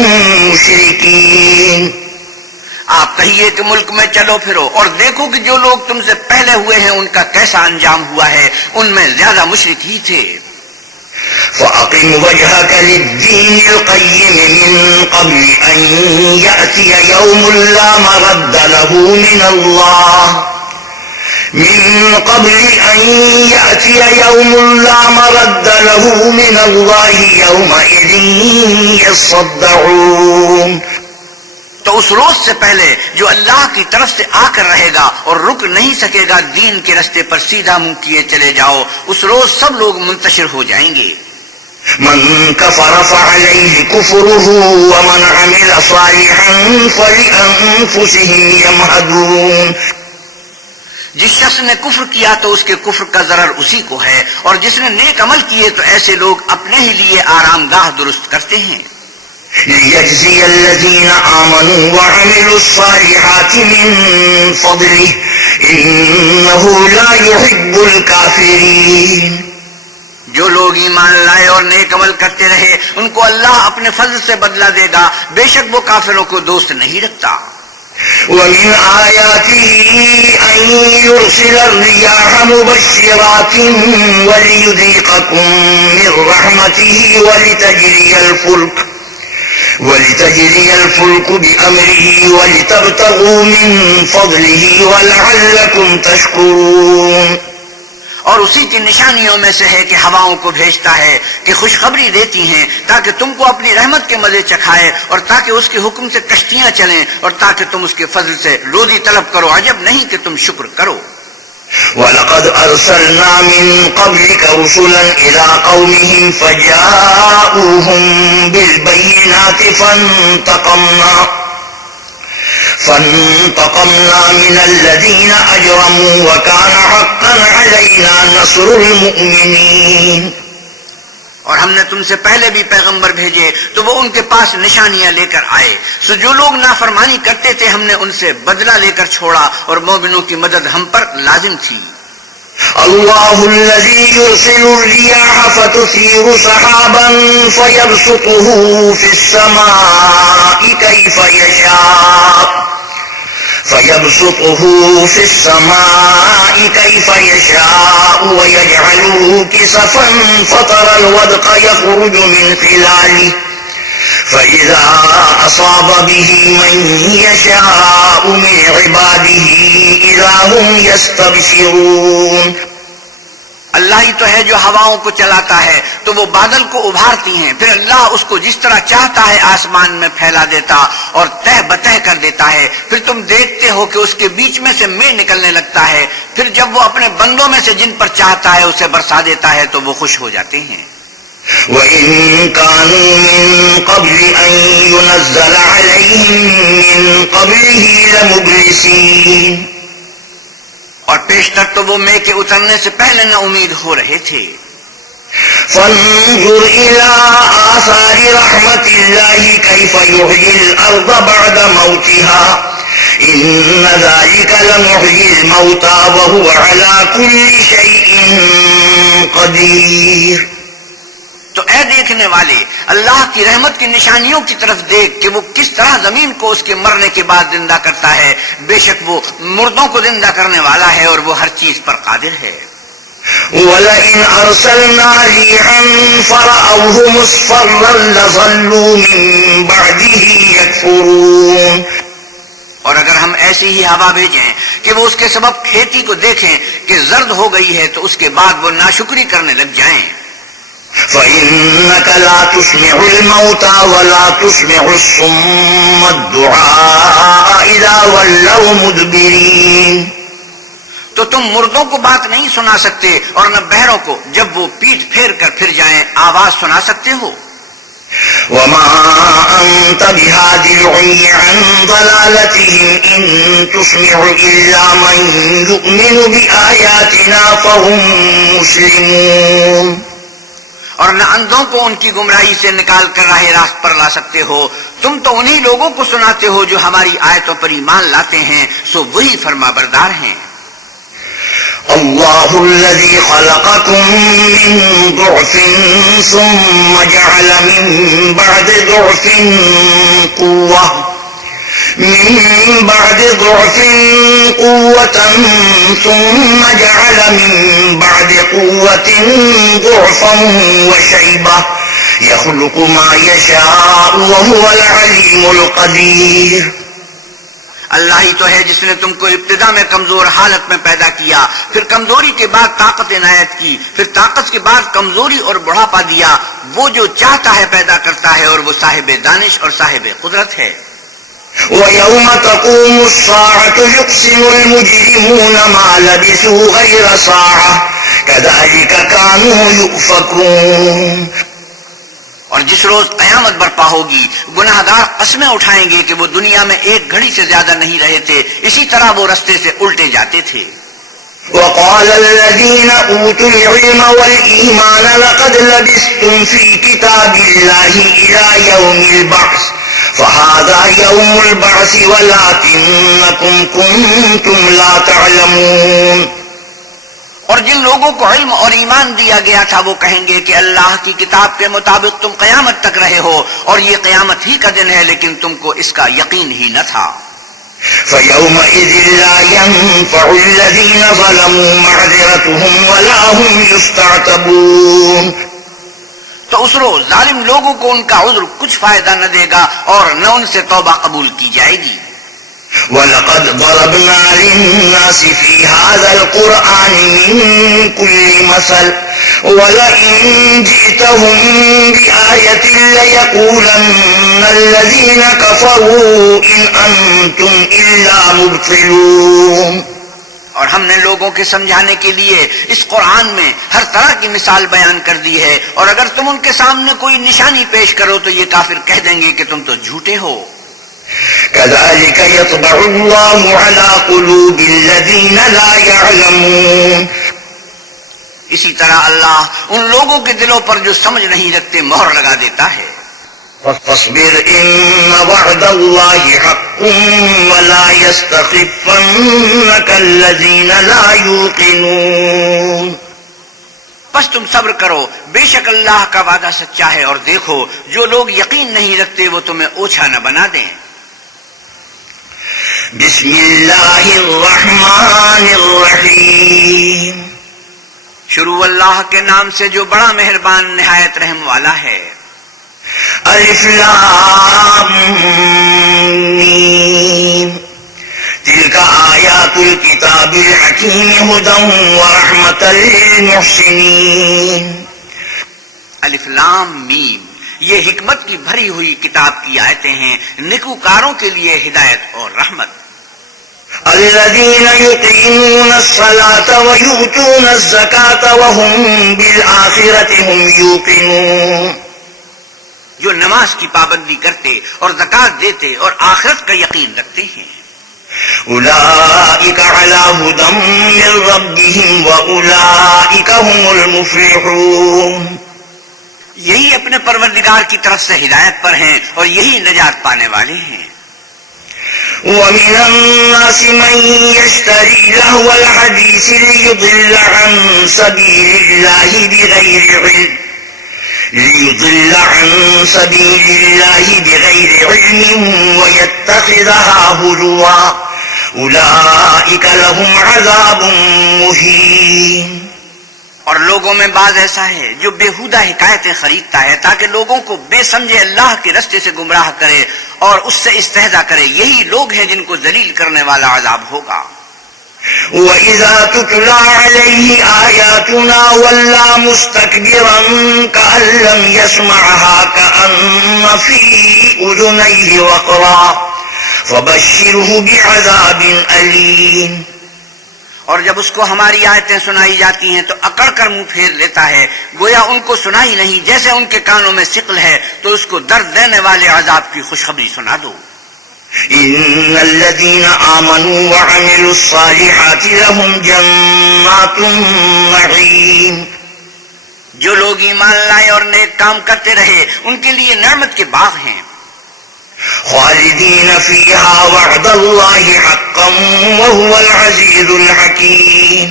مشرکین۔ آپ کہیے کہ ملک میں چلو پھرو اور دیکھو کہ جو لوگ تم سے پہلے ہوئے ہیں ان کا کیسا انجام ہوا ہے، ان میں زیادہ مشرک ہی تھے۔ فَأَقِمْ وَجْهَكَ لِلدِّينِ الْقَيِّمِ مِنْ قَبْلِ أَنْ يَأْتِيَ يَوْمٌ لَا مَرَدَّ لَهُ مِنَ اللَّهِ من قبل أن يأتي يوم لا مرد له من الله يومئذ يصدعون۔ تو اس روز سے پہلے جو اللہ کی طرف سے آ کر رہے گا اور رک نہیں سکے گا، دین کے رستے پر سیدھا منہ کیے چلے جاؤ، اس روز سب لوگ منتشر ہو جائیں گے۔ من كفر فعليه كفره ومن عمل صالحا فلأنفسهم يمهدون۔ جس شخص نے کفر کیا تو اس کے کفر کا ضرر اسی کو ہے، اور جس نے نیک عمل کیے تو ایسے لوگ اپنے ہی لیے آرام گاہ درست کرتے ہیں۔ لِيَجْزِيَ الَّذِينَ آمَنُوا وَعَمِلُوا الصَّالِحَاتِ مِن فَضْلِهِ إِنَّهُ لَا يُحِبُّ الْكَافِرِينَ۔ جو لوگ ایمان لائے اور نیک عمل کرتے رہے ان کو اللہ اپنے فضل سے بدلہ دے گا، بے شک وہ کافروں کو دوست نہیں رکھتا۔ وَمِنْ آيَاتِهِ أَن يُرْسِلَ الرِّيَاحَ مُبَشِّرَاتٍ وَلِيُذِيقَكُم مِّن رَّحْمَتِهِ وَلِتَجْرِيَ الْفُلْكُ بِأَمْرِهِ وَلِتَبْتَغُوا مِن فَضْلِهِ وَلَعَلَّكُمْ تَشْكُرُونَ۔ اور اسی کی نشانیوں میں سے ہے کہ ہواؤں کو بھیجتا ہے کہ خوشخبری دیتی ہیں تاکہ تم کو اپنی رحمت کے مزے چکھائے، اور تاکہ اس کے حکم سے کشتیاں چلیں، اور تاکہ تم اس کے فضل سے روزی طلب کرو، عجب نہیں کہ تم شکر کرو۔ وَلَقَدْ أَرْسَلْنَا مِن قَبْلِكَ رُسُلًا إِلَىٰ قَوْمِهِمْ فَجَاءُوهُم بِالْبَيِّنَاتِ فَانتَقَمْنَا مِنَ الَّذِينَ أَجْرَمُوا وَكَانَ حَقًّا عَلَيْنَا نَصْرُ الْمُؤْمِنِينَ۔ اور ہم نے تم سے پہلے بھی پیغمبر بھیجے تو وہ ان کے پاس نشانیاں لے کر آئے، سو جو لوگ نافرمانی کرتے تھے ہم نے ان سے بدلہ لے کر چھوڑا، اور مومنوں کی مدد ہم پر لازم تھی۔ اللہ الذی یرسل الرياح فتثیر سحابا فیبسطه فی السماء کیف يشاء ويجعله كسفا فترى الودق يخرج من خلاله فإذا أصاب به من يشاء من عباده إذا هم يستبشرون۔ اللہ ہی تو ہے جو ہواؤں کو چلاتا ہے تو وہ بادل کو ابھارتی ہیں، پھر اللہ اس کو جس طرح چاہتا ہے آسمان میں پھیلا دیتا اور تہ بتہ کر دیتا ہے، پھر تم دیکھتے ہو کہ اس کے بیچ میں سے مے نکلنے لگتا ہے، پھر جب وہ اپنے بندوں میں سے جن پر چاہتا ہے اسے برسا دیتا ہے تو وہ خوش ہو جاتے ہیں۔ وَإِن كَانُوا مِن قَبْلِ أَن يُنَزَّلَ عَلَيْهِم مِّن قَبْلِهِ لَمُبْلِسِينَ۔ اور پیشتر تو وہ مے کے اترنے سے پہلے نہ امید ہو رہے تھے۔ فانظر إلى آثار رحمة الله كيف يحيي الأرض بعد موتها إن ذلك لمحيي الموتى وهو على كل شيء قدير. تو اے دیکھنے والے، اللہ کی رحمت کی نشانیوں کی طرف دیکھ کہ وہ کس طرح زمین کو اس کے مرنے کے بعد زندہ کرتا ہے. بے شک وہ مردوں کو زندہ کرنے والا ہے اور وہ ہر چیز پر قادر ہے. وَلَئِنْ أَرْسَلْنَا رِيحًا فَرَأَوْهُ مُصْفَرًّا لَظَلُّوا مِنْ بَعْدِهِ يَكْفُرُونَ. اور اگر ہم ایسی ہی ہوا بھیجیں کہ وہ اس کے سبب کھیتی کو دیکھیں کہ زرد ہو گئی ہے تو اس کے بعد وہ ناشکری کرنے لگ جائیں. فَإِنَّكَ لَا تُسْمِعُ الْمَوْتَى وَلَا تُسْمِعُ الصُّمَّ الدُّعَاءَ إِذَا وَلَّوْا مُدْبِرِينَ. تو تم مردوں کو بات نہیں سنا سکتے اور نہ بہروں کو جب وہ پیٹھ پھیر کر پھر جائیں آواز سنا سکتے ہو. وَمَا أَنْتَ بِهَادِ الْعُمْيِ عَنْ ضَلَالَتِهِمْ إِن تُسْمِعُ إِلَّا مَن يُؤْمِنُ بِآيَاتِنَا فَهُمْ مُسْلِمُونَ. اور نہ اندھوں کو ان کی گمراہی سے نکال کر راہ راست پر لا سکتے ہو. تم تو انہی لوگوں کو سناتے ہو جو ہماری آیتوں پر ایمان لاتے ہیں، سو وہی فرما بردار ہیں. اللہ الذی خلقکم من ضعف ثم جعل من بعد ضعف قوة ثم جعل من بعد قوة ضعفا وشيبة يخلق ما يشاء وهو العليم القدير. اللہ ہی تو ہے جس نے تم کو ابتدا میں کمزور حالت میں پیدا کیا، پھر کمزوری کے بعد طاقت عنایت کی، پھر طاقت کے بعد کمزوری اور بڑھاپا دیا. وہ جو چاہتا ہے پیدا کرتا ہے اور وہ صاحب دانش اور صاحب قدرت ہے. وَيَوْمَ تَقُومُ السَّاعَةُ يُقْسِمُ الْمُجْرِمُونَ مَا لَبِثُوا غَيْرَ سَاعَةٍ كَذَلِكَ كَانُوا يُؤْفَكُونَ. اور جس روز قیامت برپا ہوگی گناہ گار قسمیں اٹھائیں گے کہ وہ دنیا میں ایک گھڑی سے زیادہ نہیں رہے تھے، اسی طرح وہ رستے سے الٹے جاتے تھے. وَقَالَ الَّذِينَ أُوتُوا الْعِلْمَ وَالْإِيمَانَ لَقَدْ لَبِثْتُمْ فِي كِتَابِ اللَّهِ إِلَى يَوْمِ الْبَعْثِ فَهَذَا يَوْمُ الْبَعْثِ وَلَكِنَّكُمْ كُنْتُمْ لَا تَعْلَمُونَ. اور جن لوگوں کو علم اور ایمان دیا گیا تھا وہ کہیں گے کہ اللہ کی کتاب کے مطابق تم قیامت تک رہے ہو اور یہ قیامت ہی کا دن ہے، لیکن تم کو اس کا یقین ہی نہ تھا. فَيَوْمَئِذٍ لَا يَنفَعُ الَّذِينَ ظَلَمُوا مَعْذِرَتُهُمْ وَلَا هُمْ يُسْتَعْتَبُونَ. تو اس روز ظالم لوگوں کو ان کا عذر کچھ فائدہ نہ دے گا اور نہ ان سے توبہ قبول کی جائے گی. وَلَقَدْ ضَرَبْنَا لِلنَّاسِ فِي هَذَا الْقُرْآنِ مِنْ كُلِّ مَثَلٍ وَلَئِنْ جِئْتَهُمْ بِآيَةٍ لَيَقُولَنَّ الَّذِينَ كَفَرُوا إِنْ أَنْتُمْ إِلَّا مُبْطِلُونَ. اور ہم نے لوگوں کے سمجھانے کے لیے اس قرآن میں ہر طرح کی مثال بیان کر دی ہے، اور اگر تم ان کے سامنے کوئی نشانی پیش کرو تو یہ کافر کہہ دیں گے کہ تم تو جھوٹے ہو. كذلك يطبع الله على قلوب الذين لا يعلمون. اسی طرح اللہ ان لوگوں کے دلوں پر جو سمجھ نہیں رکھتے مہر لگا دیتا ہے. فاصبر إن وعد الله حق ولا يستخفنك الذين لا يوقنون. بس تم صبر کرو، بے شک اللہ کا وعدہ سچا ہے، اور دیکھو جو لوگ یقین نہیں رکھتے وہ تمہیں اوچھا نہ بنا دیں. بسم اللہ الرحمن الرحیم. شروع اللہ کے نام سے جو بڑا مہربان نہایت رحم والا ہے. الف لام میم تلک آیات الکتاب الحکیم هدی ورحمۃ للمحسنین. الف لام میم، یہ حکمت کی بھری ہوئی کتاب کی آیتیں ہیں، نیکوکاروں کے لیے ہدایت اور رحمت. الذين يقيمون الصلاة ويؤتون الزكاة وهم بالآخرة هم يوقنون. جو نماز کی پابندی کرتے اور زکات دیتے اور آخرت کا یقین رکھتے ہیں. أولئك على هدى من ربهم وأولئك هم المفلحون. یہی اپنے پروردگار کی طرف سے ہدایت پر ہیں اور یہی نجات پانے والے ہیں. ومن الناس من يشتري لهو الحديث ليضل عن سبيل الله بغير علم ويتخذها هزوا أولئك لهم عذاب مهين. اور لوگوں میں بعض ایسا ہے جو بےہودہ حکایتیں خریدتا ہے تاکہ لوگوں کو بے سمجھے اللہ کے رستے سے گمراہ کرے اور اس سے استہزاء کرے. یہی لوگ ہیں جن کو ذلیل کرنے والا عذاب ہوگا. وَإِذَا تُتْلَى عَلَيْهِ آيَاتُنَا وَلَّى مُسْتَكْبِرًا كَأَن لَّمْ يَسْمَعْهَا كَأَنَّ فِي أُذُنَيْهِ وَقْرًا فَبَشِّرْهُ بِعَذَابٍ أَلِيمٍ. اور جب اس کو ہماری آیتیں سنائی جاتی ہیں تو اکڑ کر منہ پھیر لیتا ہے گویا ان کو سنائی نہیں، جیسے ان کے کانوں میں ثقل ہے، تو اس کو درد دینے والے عذاب کی خوشخبری سنا دو. إن الذين آمنوا وعملوا الصالحات لهم جنات النعيم. جو لوگ ایمان لائے اور نیک کام کرتے رہے ان کے لیے نعمت کے باغ ہیں. خالدين فيها وعد الله حقا وهو العزيز الحكيم.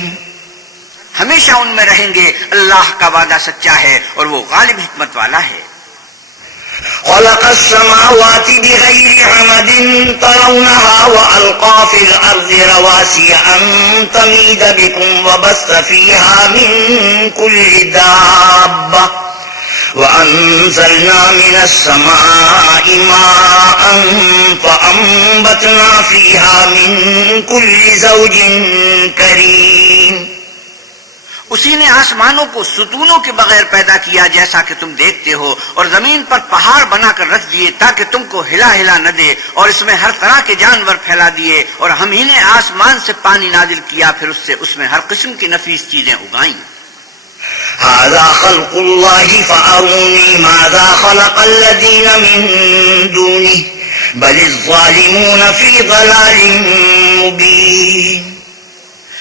ہمیشہ ان میں رہیں گے، اللہ کا وعدہ سچا ہے اور وہ غالب حکمت والا ہے. خلق السماوات بغير عمد ترونها وألقى في الأرض رواسي أن تميد بكم وبث فيها من كل دابة وأنزلنا من السماء ماء فأنبتنا فيها من كل زوج كريم. اسی نے آسمانوں کو ستونوں کے بغیر پیدا کیا جیسا کہ تم دیکھتے ہو، اور زمین پر پہاڑ بنا کر رکھ دیے تاکہ تم کو ہلا ہلا نہ دے، اور اس میں ہر طرح کے جانور پھیلا دیے، اور ہم ہی نے آسمان سے پانی نازل کیا، پھر اس میں ہر قسم کی نفیس چیزیں اگائیں. هذا خلق الله فأروني ماذا خلق الذين من دونه بل الظالمون في ضلال مبين.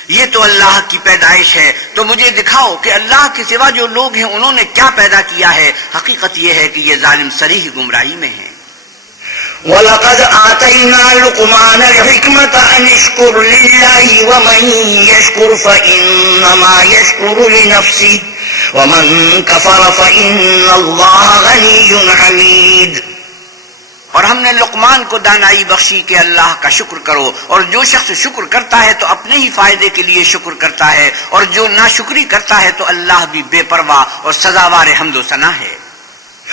یہ تو اللہ کی پیدائش ہے، تو مجھے دکھاؤ کہ اللہ کے سوا جو لوگ ہیں انہوں نے کیا پیدا کیا ہے. حقیقت یہ ہے کہ یہ ظالم صریح گمراہی میں ہیں. وَلَقَدْ آتَيْنَا لُقْمَانَ الْحِكْمَةَ أَنِ اشْكُرْ لِلَّهِ وَمَنْ يَشْكُرْ فَإِنَّمَا يَشْكُرُ لِنَفْسِهِ وَمَنْ كَفَرَ فَإِنَّ اللَّهَ غَنِيٌّ حَمِيدٌ. اور ہم نے لقمان کو دانائی بخشی کہ اللہ کا شکر کرو، اور جو شخص شکر کرتا ہے تو اپنے ہی فائدے کے لیے شکر کرتا ہے، اور جو ناشکری کرتا ہے تو اللہ بھی بے پرواہ اور سزاوار حمد و ثنا ہے.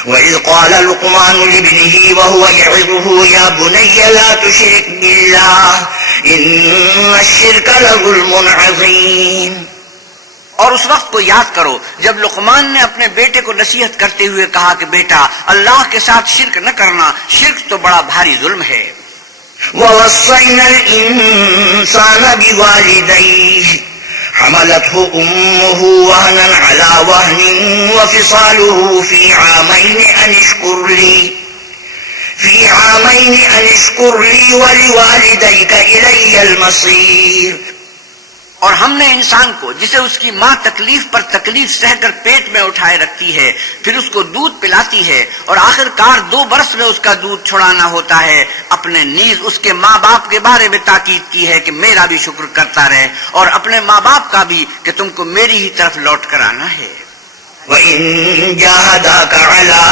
وَإِذْ قَالَ لُقْمَانُ لِابْنِهِ وَهُوَ يَعِظُهُ يَا بُنَيَّ لَا تُشْرِكْ بِاللَّهِ إِنَّ الشِّرْكَ لَظُلْمٌ عَظِيمٌ. اور اس وقت کو یاد کرو جب لقمان نے اپنے بیٹے کو نصیحت کرتے ہوئے کہا کہ بیٹا اللہ کے ساتھ شرک نہ کرنا، شرک تو بڑا بھاری ظلم ہے. وَوَصَّيْنَا الْإِنسَانَ بِوَالِدَيْهِ حملته أمه وهنا على وهن وفصاله في عامين أن اشكر لي ولوالديك إلي المصير. اور ہم نے انسان کو جسے اس کی ماں تکلیف پر تکلیف سہ کر پیٹ میں اٹھائے رکھتی ہے، پھر اس کو دودھ پلاتی ہے، اور آخر کار 2 برس میں اس کا دودھ چھڑانا ہوتا ہے، اپنے نیز اس کے ماں باپ کے بارے میں تاکید کی ہے کہ میرا بھی شکر کرتا رہے، اور اپنے ماں باپ کا بھی کہ تم کو میری ہی طرف لوٹ کر آنا ہے. وَإِن جَاهَدَاكَ عَلَىٰ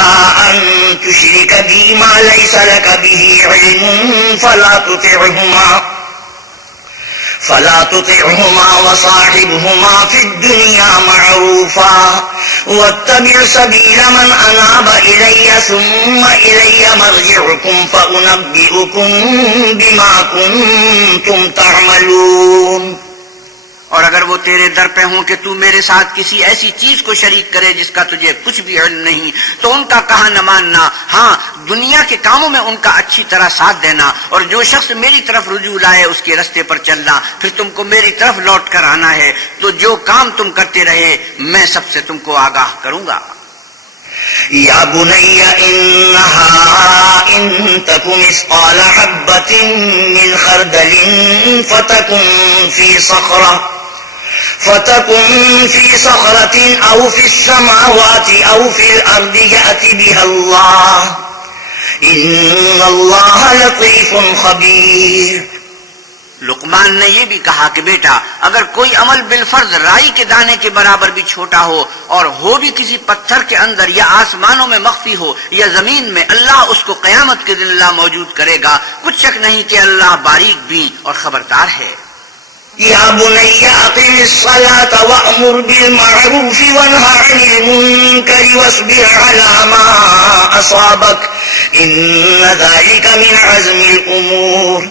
أَن تُشْرِكَ بِي مَا لَيْسَ لَكَ بِهِ عِلْمٌ فلا تطعهما وصاحبهما في الدنيا معروفا واتبع سبيل من أناب إلي ثم إلي مرجعكم فأنبئكم بما كنتم تعملون. اور اگر وہ تیرے در پہ ہوں کہ تو میرے ساتھ کسی ایسی چیز کو شریک کرے جس کا تجھے کچھ بھی علم نہیں، تو ان کا کہا نہ ماننا، ہاں دنیا کے کاموں میں ان کا اچھی طرح ساتھ دینا، اور جو شخص میری طرف رجوع لائے اس کے رستے پر چلنا، پھر تم کو میری طرف لوٹ کر آنا ہے، تو جو کام تم کرتے رہے میں سب سے تم کو آگاہ کروں گا. یا بنی انہا ان تکن مثقال حبۃ من خردل فتكن في صخرة أو في السماوات أو في الأرض يأت بها الله ان اللہ لطیف خبیر۔ لقمان نے یہ بھی کہا کہ بیٹا اگر کوئی عمل بالفرض رائی کے دانے کے برابر بھی چھوٹا ہو اور ہو بھی کسی پتھر کے اندر یا آسمانوں میں مخفی ہو یا زمین میں، اللہ اس کو قیامت کے دن اللہ موجود کرے گا، کچھ شک نہیں کہ اللہ باریک بھی اور خبردار ہے۔ یا بنی اقم الصلاة وأمر بالمعروف وانہ عن المنکر واصبر على ما اصابک ان ذلك من عزم الامور۔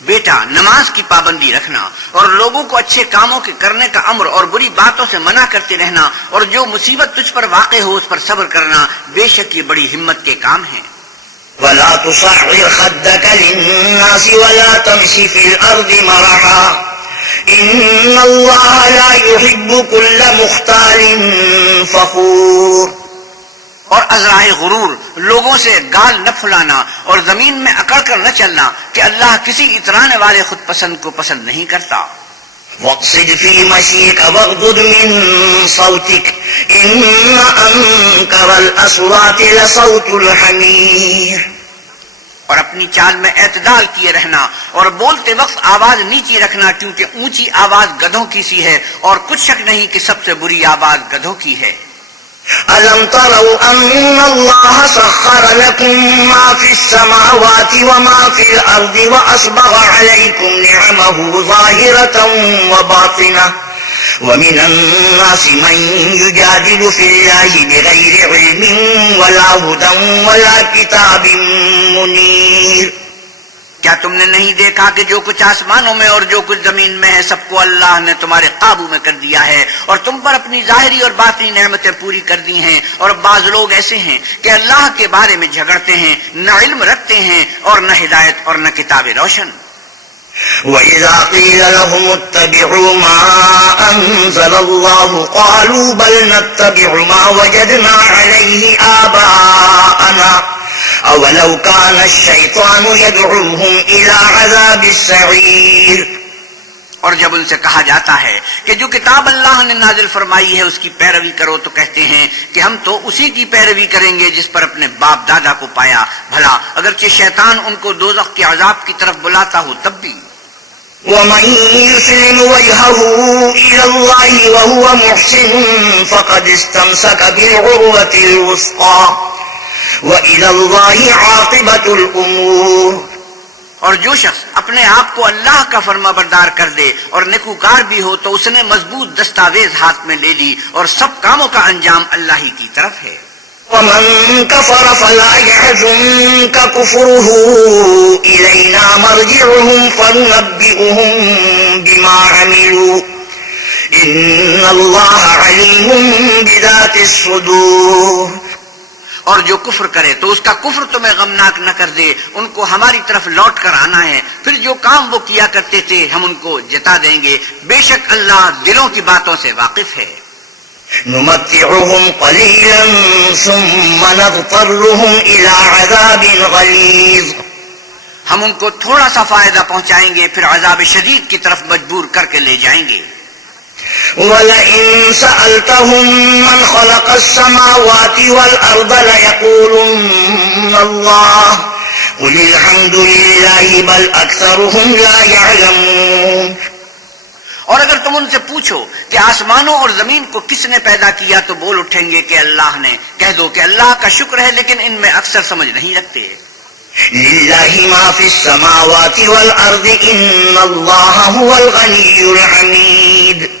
بیٹا نماز کی پابندی رکھنا اور لوگوں کو اچھے کاموں کے کرنے کا امر اور بری باتوں سے منع کرتے رہنا، اور جو مصیبت تجھ پر واقع ہو اس پر صبر کرنا، بے شک یہ بڑی ہمت کے کام ہیں۔ ولا تصعر خدك للناس ولا تمش في الأرض مرحا إن الله لا يحب كل مختال فخور۔ اور ازرائے غرور، لوگوں سے گال نہ پھلانا اور زمین میں اکڑ کر نہ چلنا کہ اللہ کسی اترانے والے خود پسند کو پسند نہیں کرتا۔ واقصد في مشيك واغضض من صوتك إن أنكر الأصوات لصوت الحمير۔ اور اپنی چال میں اعتدال کیے رہنا اور بولتے وقت آواز نیچی رکھنا، کیونکہ اونچی آواز گدھوں کی سی ہے اور کچھ شک نہیں کہ سب سے بری آواز گدھوں کی ہے۔ ألم تروا أن الله سخر لكم ما في السماوات وما في الأرض وأسبغ عليكم نعمه ظاهرة وباطنة ومن الناس من يجادل في الله بغير علم ولا هدى ولا كتاب منير۔ کیا تم نے نہیں دیکھا کہ جو کچھ آسمانوں میں اور جو کچھ زمین میں ہے سب کو اللہ نے تمہارے قابو میں کر دیا ہے، اور تم پر اپنی ظاہری اور باطنی نعمتیں پوری کر دی ہیں، اور بعض لوگ ایسے ہیں کہ اللہ کے بارے میں جھگڑتے ہیں، نہ علم رکھتے ہیں اور نہ ہدایت اور نہ کتاب روشن۔ وَإِذَا قِيلَ لَهُمُ اتَّبِعُوا مَا أَنزَلَ اللَّهُ قَالُوا بَلْ نَتَّبِعُ مَا وَجَدْنَا عَلَيْهِ آبَاءَنَا أَوَلَوْ كَانَ الشَّيْطَانُ يَدْعُوهُمْ إِلَى عَذَابِ السَّعِيرِ۔ اور جب ان سے کہا جاتا ہے کہ جو کتاب اللہ نے نازل فرمائی ہے اس کی پیروی کرو تو کہتے ہیں کہ ہم تو اسی کی پیروی کریں گے جس پر اپنے باپ دادا کو پایا، بھلا اگرچہ شیطان ان کو دوزخ کے عذاب کی طرف بلاتا ہو تب بھی۔ وَمَن يُسْلِمْ وَجْهَهُ إِلَى اللَّهِ وَهُوَ مُحْسِنٌ فَقَدِ اسْتَمْسَكَ بِالْعُرْوَةِ الْوُثْقَىٰ وَإِلَى اللَّهِ عَاقِبَةُ الْأُمُورِ۔ اور جو شخص اپنے آپ کو اللہ کا فرما بردار کر دے اور نیکوکار بھی ہو تو اس نے مضبوط دستاویز ہاتھ میں لے لی، اور سب کاموں کا انجام اللہ ہی کی طرف ہے۔ وَمَن كَفَرَ فَلَا يَحْزُنكَ كُفْرُهُ إِلَيْنَا مَرْجِعُهُمْ فَنُنَبِّئُهُم بِمَا عَمِلُوا إِنَّ اللَّهَ عَلِيمٌ بِذَاتِ الصُّدُورِ۔ اور جو کفر کرے تو اس کا کفر تمہیں غمناک نہ کر دے، ان کو ہماری طرف لوٹ کر آنا ہے، پھر جو کام وہ کیا کرتے تھے ہم ان کو جتا دیں گے، بے شک اللہ دلوں کی باتوں سے واقف ہے۔ نمتعهم قليلا ثم نضطرهم إلى عذاب غليظ۔ ہم ان کو تھوڑا سا فائدہ پہنچائیں گے پھر عذاب شدید کی طرف مجبور کر کے لے جائیں گے۔ وَلَئِن سَأَلْتَهُم مَّنْ خَلَقَ السَّمَاوَاتِ وَالْأَرْضَ لَيَقُولُنَّ اللَّهُ قُلِ الْحَمْدُ لِلَّهِ بَلْ أَكْثَرُهُمْ لَا يَعْلَمُونَ۔ اور اگر تم ان سے پوچھو کہ آسمانوں اور زمین کو کس نے پیدا کیا تو بول اٹھیں گے کہ اللہ نے۔ کہہ دو کہ اللہ کا شکر ہے لیکن ان میں اکثر سمجھ نہیں رکھتے۔ لِلَّهِ مَا فِي السَّمَاوَاتِ وَالْأَرْضِ إِنَّ اللَّهَ هُوَ الْغَنِيُّ الْحَمِيدُ۔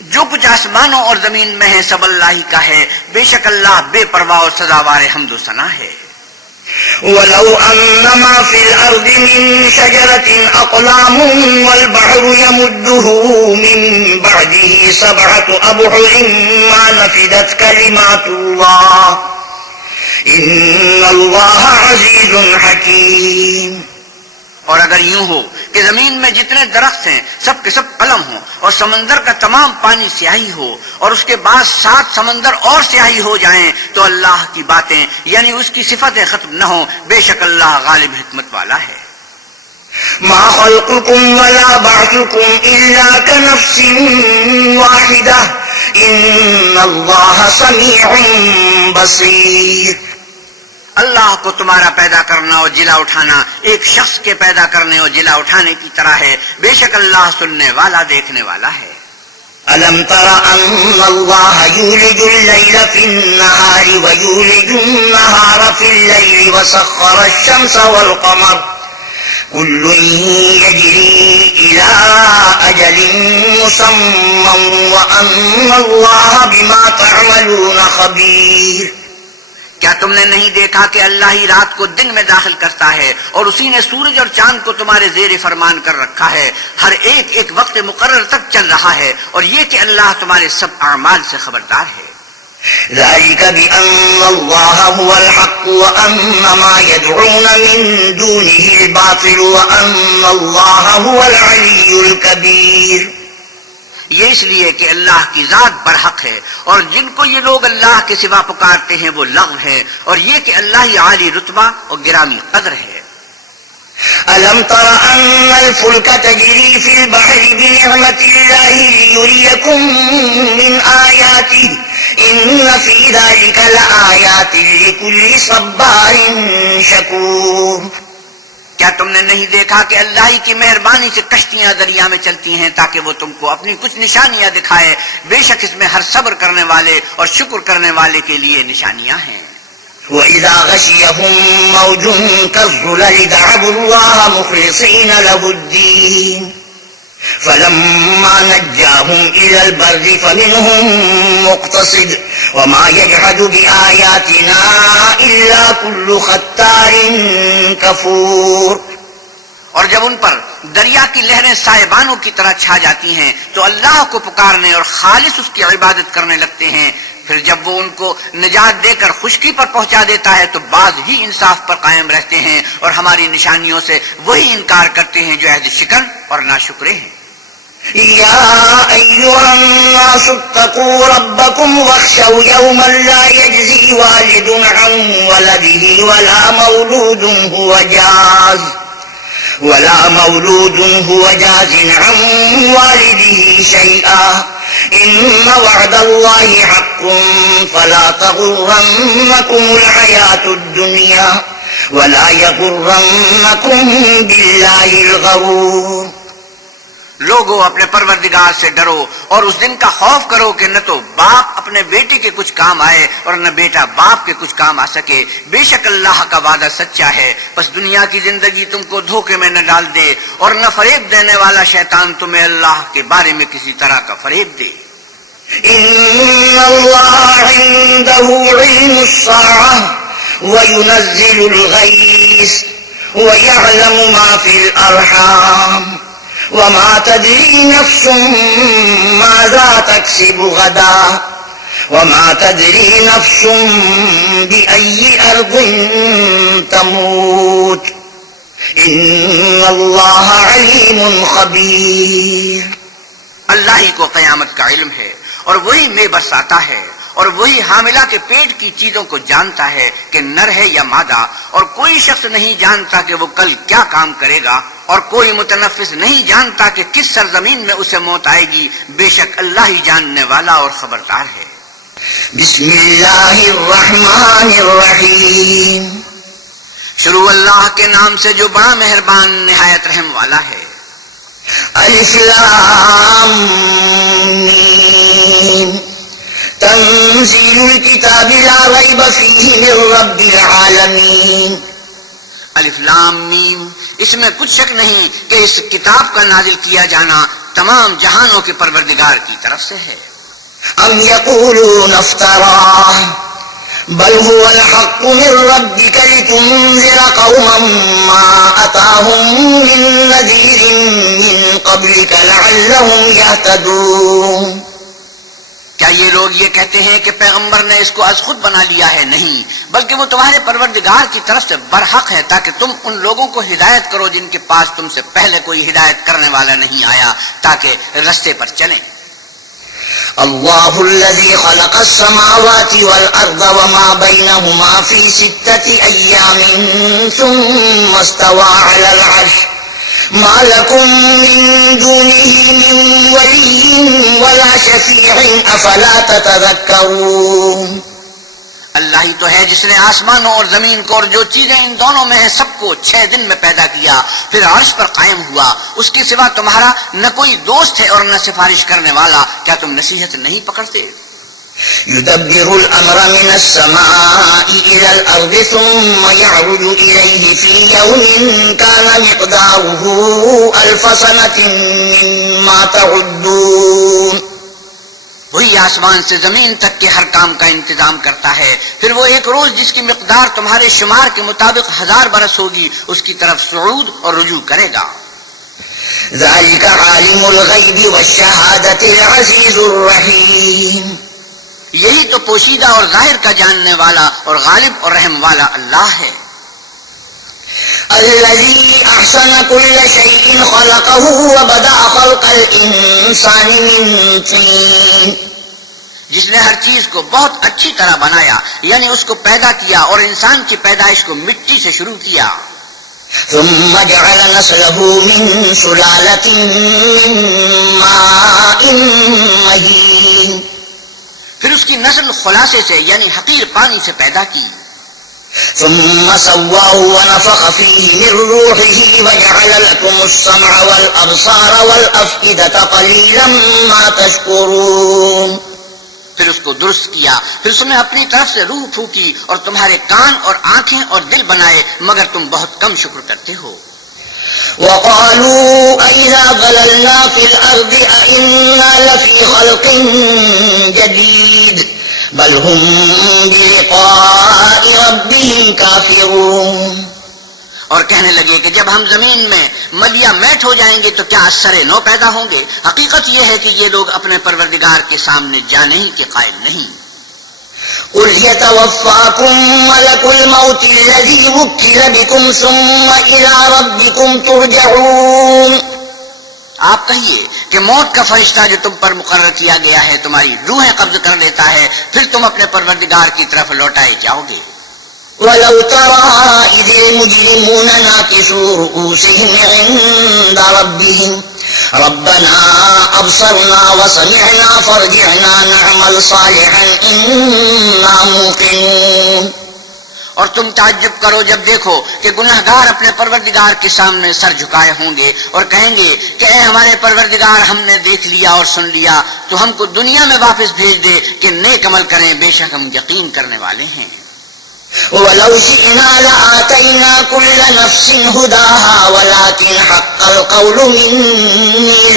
جو کچھ آسمانوں اور زمین میں ہے سب اللہ ہی کا ہے، بے شک اللہ بے پرواہ اور سزاوار حمد و ثنا ہے۔ وَلَوْ أَنَّ مَا فِي الْأَرْضِ مِن شَجَرَةٍ أَقْلَامٌ وَالْبَحْرُ يَمُدُّهُ مِن بَعْدِهِ سَبْعَةُ أَبْحُرٍ مَّا نَفِدَتْ كَلِمَاتُ اللَّهِ إِنَّ اللَّهَ عَزِيزٌ حَكِيمٌ۔ اور اگر یوں ہو کہ زمین میں جتنے درخت ہیں سب کے سب قلم ہوں اور سمندر کا تمام پانی سیاہی ہو اور اس کے بعد 7 سمندر اور سیاہی ہو جائیں تو اللہ کی باتیں یعنی اس کی صفتیں ختم نہ ہوں، بے شک اللہ غالب حکمت والا ہے۔ ما خلقكم ولا بعثكم إلا كنفس واحدة إن الله سميع بصير۔ اللہ کو تمہارا پیدا کرنا اور جلا اٹھانا ایک شخص کے پیدا کرنے اور جلا اٹھانے کی طرح ہے، بے شک اللہ سننے والا دیکھنے والا ہے۔ ألم تر أن الله يولج الليل في النهار ويولج النهار في الليل وسخر الشمس والقمر كل يجري إلى أجل مسمى وأن الله بما تعملون خبير۔ کیا تم نے نہیں دیکھا کہ اللہ ہی رات کو دن میں داخل کرتا ہے اور اسی نے سورج اور چاند کو تمہارے زیر فرمان کر رکھا ہے، ہر ایک ایک وقت مقرر تک چل رہا ہے، اور یہ کہ اللہ تمہارے سب اعمال سے خبردار ہے۔ ذلك بأن الله هو الحق وأن ما يدعون من دونه الباطل وأن الله هو العلي الكبير۔ یہ اس لیے کہ اللہ کی ذات برحق ہے، اور جن کو یہ لوگ اللہ کے سوا پکارتے ہیں وہ لغو ہے، اور یہ کہ اللہ ہی عالی رتبہ اور گرامی قدر ہے۔ ألم تر أن الفلك تجري في البحر بنعمة الله ليريكم من آياته إن في ذلك لآيات لكل صبار شكور۔ کیا تم نے نہیں دیکھا کہ اللہ ہی کی مہربانی سے کشتیاں دریا میں چلتی ہیں تاکہ وہ تم کو اپنی کچھ نشانیاں دکھائے، بے شک اس میں ہر صبر کرنے والے اور شکر کرنے والے کے لیے نشانیاں ہیں۔ وَإِذَا غَشِيَهُم مَّوْجٌ كَالظُّلَلِ دَعَوُا اللَّهَ مُخْلِصِينَ لَهُ الدِّينَ فَلَمَّا نَجَّاهُمْ إِلَى الْبَرِّ فَمِنْهُم مُّقْتَصِدٌ وَمَا يَجْحَدُ بِآيَاتِنَا إِلَّا كُلُّ خَتَّارٍ كَفُورٍ۔ اور جب ان پر دریا کی لہریں سائبانوں کی طرح چھا جاتی ہیں تو اللہ کو پکارنے اور خالص اس کی عبادت کرنے لگتے ہیں، پھر جب وہ ان کو نجات دے کر خشکی پر پہنچا دیتا ہے تو بعض ہی انصاف پر قائم رہتے ہیں اور ہماری نشانیوں سے وہی انکار کرتے ہیں جو عہد شکن اور ناشکرے ہیں۔ يا أيها الناس اتقوا ربكم واخشوا يوما لا يجزي والد عن ولده ولا مولود هو جاز عن والده شيئا إن وعد الله حق فلا تغرنكم الحياة الدنيا ولا يغرنكم بالله الغرور۔ لوگو اپنے پروردگار سے ڈرو اور اس دن کا خوف کرو کہ نہ تو باپ اپنے بیٹے کے کچھ کام آئے اور نہ بیٹا باپ کے کچھ کام آ سکے، بے شک اللہ کا وعدہ سچا ہے، بس دنیا کی زندگی تم کو دھوکے میں نہ ڈال دے اور نہ فریب دینے والا شیطان تمہیں اللہ کے بارے میں کسی طرح کا فریب دے۔ إن الله عنده علم الساعة وينزل الغيث ويعلم ما في الأرحام وما تدري نفس ماذا تكسب غدا وما تدري نفس بأي أرض تموت إن الله عليم خبير۔ اللہ ہی کو قیامت کا علم ہے اور وہی میں برساتا ہے اور وہی حاملہ کے پیٹ کی چیزوں کو جانتا ہے کہ نر ہے یا مادہ، اور کوئی شخص نہیں جانتا کہ وہ کل کیا کام کرے گا، اور کوئی متنفس نہیں جانتا کہ کس سرزمین میں اسے موت آئے گی، بے شک اللہ ہی جاننے والا اور خبردار ہے۔ بسم اللہ الرحمن الرحیم۔ شروع اللہ کے نام سے جو بڑا مہربان نہایت رحم والا ہے۔ الف لام میم تنزیل الکتاب لا ریب فیہ من رب العالمین۔ الف لام میم، اس میں کچھ شک نہیں کہ اس کتاب کا نازل کیا جانا تمام جہانوں کے پروردگار کی طرف سے ہے۔ ام یقولون افتراہ بل هو الحق من ربك لتنذر قوما ما أتاهم من نذير من قبلك لعلهم يهتدون۔ کیا یہ لوگ یہ کہتے ہیں کہ پیغمبر نے اس کو از خود بنا لیا ہے؟ نہیں، بلکہ وہ تمہارے پروردگار کی طرف سے برحق ہے تاکہ تم ان لوگوں کو ہدایت کرو جن کے پاس تم سے پہلے کوئی ہدایت کرنے والا نہیں آیا، تاکہ رستے پر چلیں۔ اللہ الذي خلق السماوات والأرض وما بينهما في 6 أيام ثم استوى على العرش ما لكم من دونه من ولي ولا شفيع أفلا تتذكرون۔ اللہ ہی تو ہے جس نے آسمانوں اور زمین کو اور جو چیزیں ان دونوں میں ہیں سب کو 6 دن میں پیدا کیا، پھر عرش پر قائم ہوا، اس کے سوا تمہارا نہ کوئی دوست ہے اور نہ سفارش کرنے والا، کیا تم نصیحت نہیں پکڑتے؟ يدبر الأمر من السماء إلى الأرض ثم يعرج إليه في يوم كان مقداره 1000 سنة مما تعدون. وہی آسمان سے زمین تک کے ہر کام کا انتظام کرتا ہے، پھر وہ ایک روز جس کی مقدار تمہارے شمار کے مطابق 1000 برس ہوگی اس کی طرف صعود اور رجوع کرے گا. ذلك عالم الغيب والشهادة العزيز الرحيم. یہی تو پوشیدہ اور ظاہر کا جاننے والا اور غالب اور رحم والا اللہ ہے. الذي أحسن كل شيء خلقه وبدأ خلق الإنسان من طين. جس نے ہر چیز کو بہت اچھی طرح بنایا، یعنی اس کو پیدا کیا اور انسان کی پیدائش کو مٹی سے شروع کیا. ثم جعل نسله من سلالة من ماء مهين. پھر اس کی نسل خلاصے سے یعنی حقیر پانی سے پیدا کی. ثم سواه ونفخ فيه من روحه وجعل لكم السمع والأبصار والأفئدة قليلا ما تشكرون. پھر اس کو درست کیا، پھر اس نے اپنی طرف سے روح پھونکی اور تمہارے کان اور آنکھیں اور دل بنائے، مگر تم بہت کم شکر کرتے ہو. وقالوا أئذا ضللنا في الأرض أئنا لفي خلق جديد بل هم بلقاء ربهم كافرون. اور کہنے لگے کہ جب ہم زمین میں ملیا میٹ ہو جائیں گے تو کیا سرے نو پیدا ہوں گے؟ حقیقت یہ ہے کہ یہ لوگ اپنے پروردگار کے سامنے جانے ہی کے قائل نہیں. قل يتوفاكم ملك الموت الذي وكل بكم ثم إلى ربكم ترجعون. آپ کہیے کہ موت کا فرشتہ جو تم پر مقرر کیا گیا ہے تمہاری روحیں قبض کر لیتا ہے، پھر تم اپنے پروردگار کی طرف لوٹائے جاؤ گے. ولو ترى إذ المجرمون ناكسوا رؤوسهم عند ربهم ربنا أبصرنا وسمعنا فارجعنا نعمل صالحا إنا موقنون. اور تم تعجب کرو جب دیکھو کہ گناہگار اپنے پروردگار کے سامنے سر جھکائے ہوں گے اور کہیں گے کہ اے ہمارے پروردگار، ہم نے دیکھ لیا اور سن لیا، تو ہم کو دنیا میں واپس بھیج دے کہ نیک عمل کریں، بے شک ہم یقین کرنے والے ہیں. ولو شئنا لآتينا كل نفس هداها ولكن حق القول مني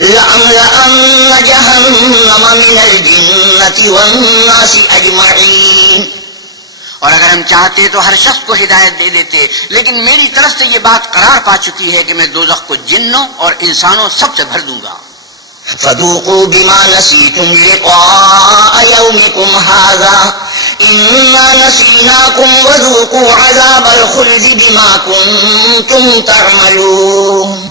لأملأن جهنم من الجنة والناس أجمعين. اور اگر ہم چاہتے تو ہر شخص کو ہدایت دے دیتے، لیکن میری طرف سے یہ بات قرار پا چکی ہے کہ میں دوزخ کو جنوں اور انسانوں سب سے بھر دوں گا. فذوقوا بما نسيتم لقاء يومكم هذا إنا نسيناكم وذوقوا عذاب الخلد بما كنتم تعملون.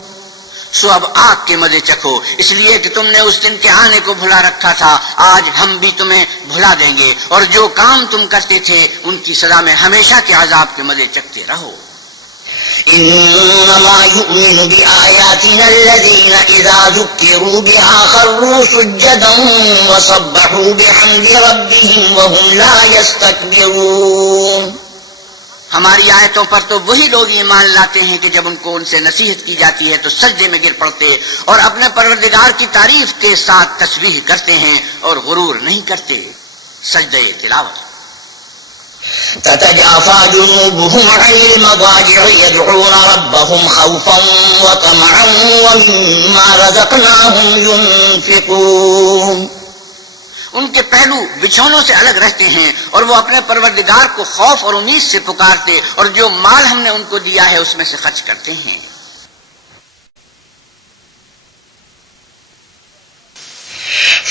سو اب آگ کے مزے چکھو، اس لیے کہ تم نے اس دن کے آنے کو بھلا رکھا تھا، آج ہم بھی تمہیں بھلا دیں گے، اور جو کام تم کرتے تھے ان کی سزا میں ہمیشہ کے عذاب کے مزے چکھتے رہو. إنما يؤمن بآياتنا الذين إذا ذكروا بها خروا سجدا وسبحوا بحمد ربهم وهم لا يستكبرون. ہماری آیتوں پر تو وہی لوگ ایمان لاتے ہیں کہ جب ان کو ان سے نصیحت کی جاتی ہے تو سجدے میں گر پڑتے اور اپنے پروردگار کی تعریف کے ساتھ تسبیح کرتے ہیں اور غرور نہیں کرتے. سجدہ تلاوت. تتجافى جنوبهم عن المضاجع يدعون ربهم خوفا وطمعا ومما رزقناهم ينفقون. ان کے پہلو بچھونوں سے الگ رہتے ہیں اور وہ اپنے پروردگار کو خوف اور امید سے پکارتے اور جو مال ہم نے ان کو دیا ہے اس میں سے خرچ کرتے ہیں.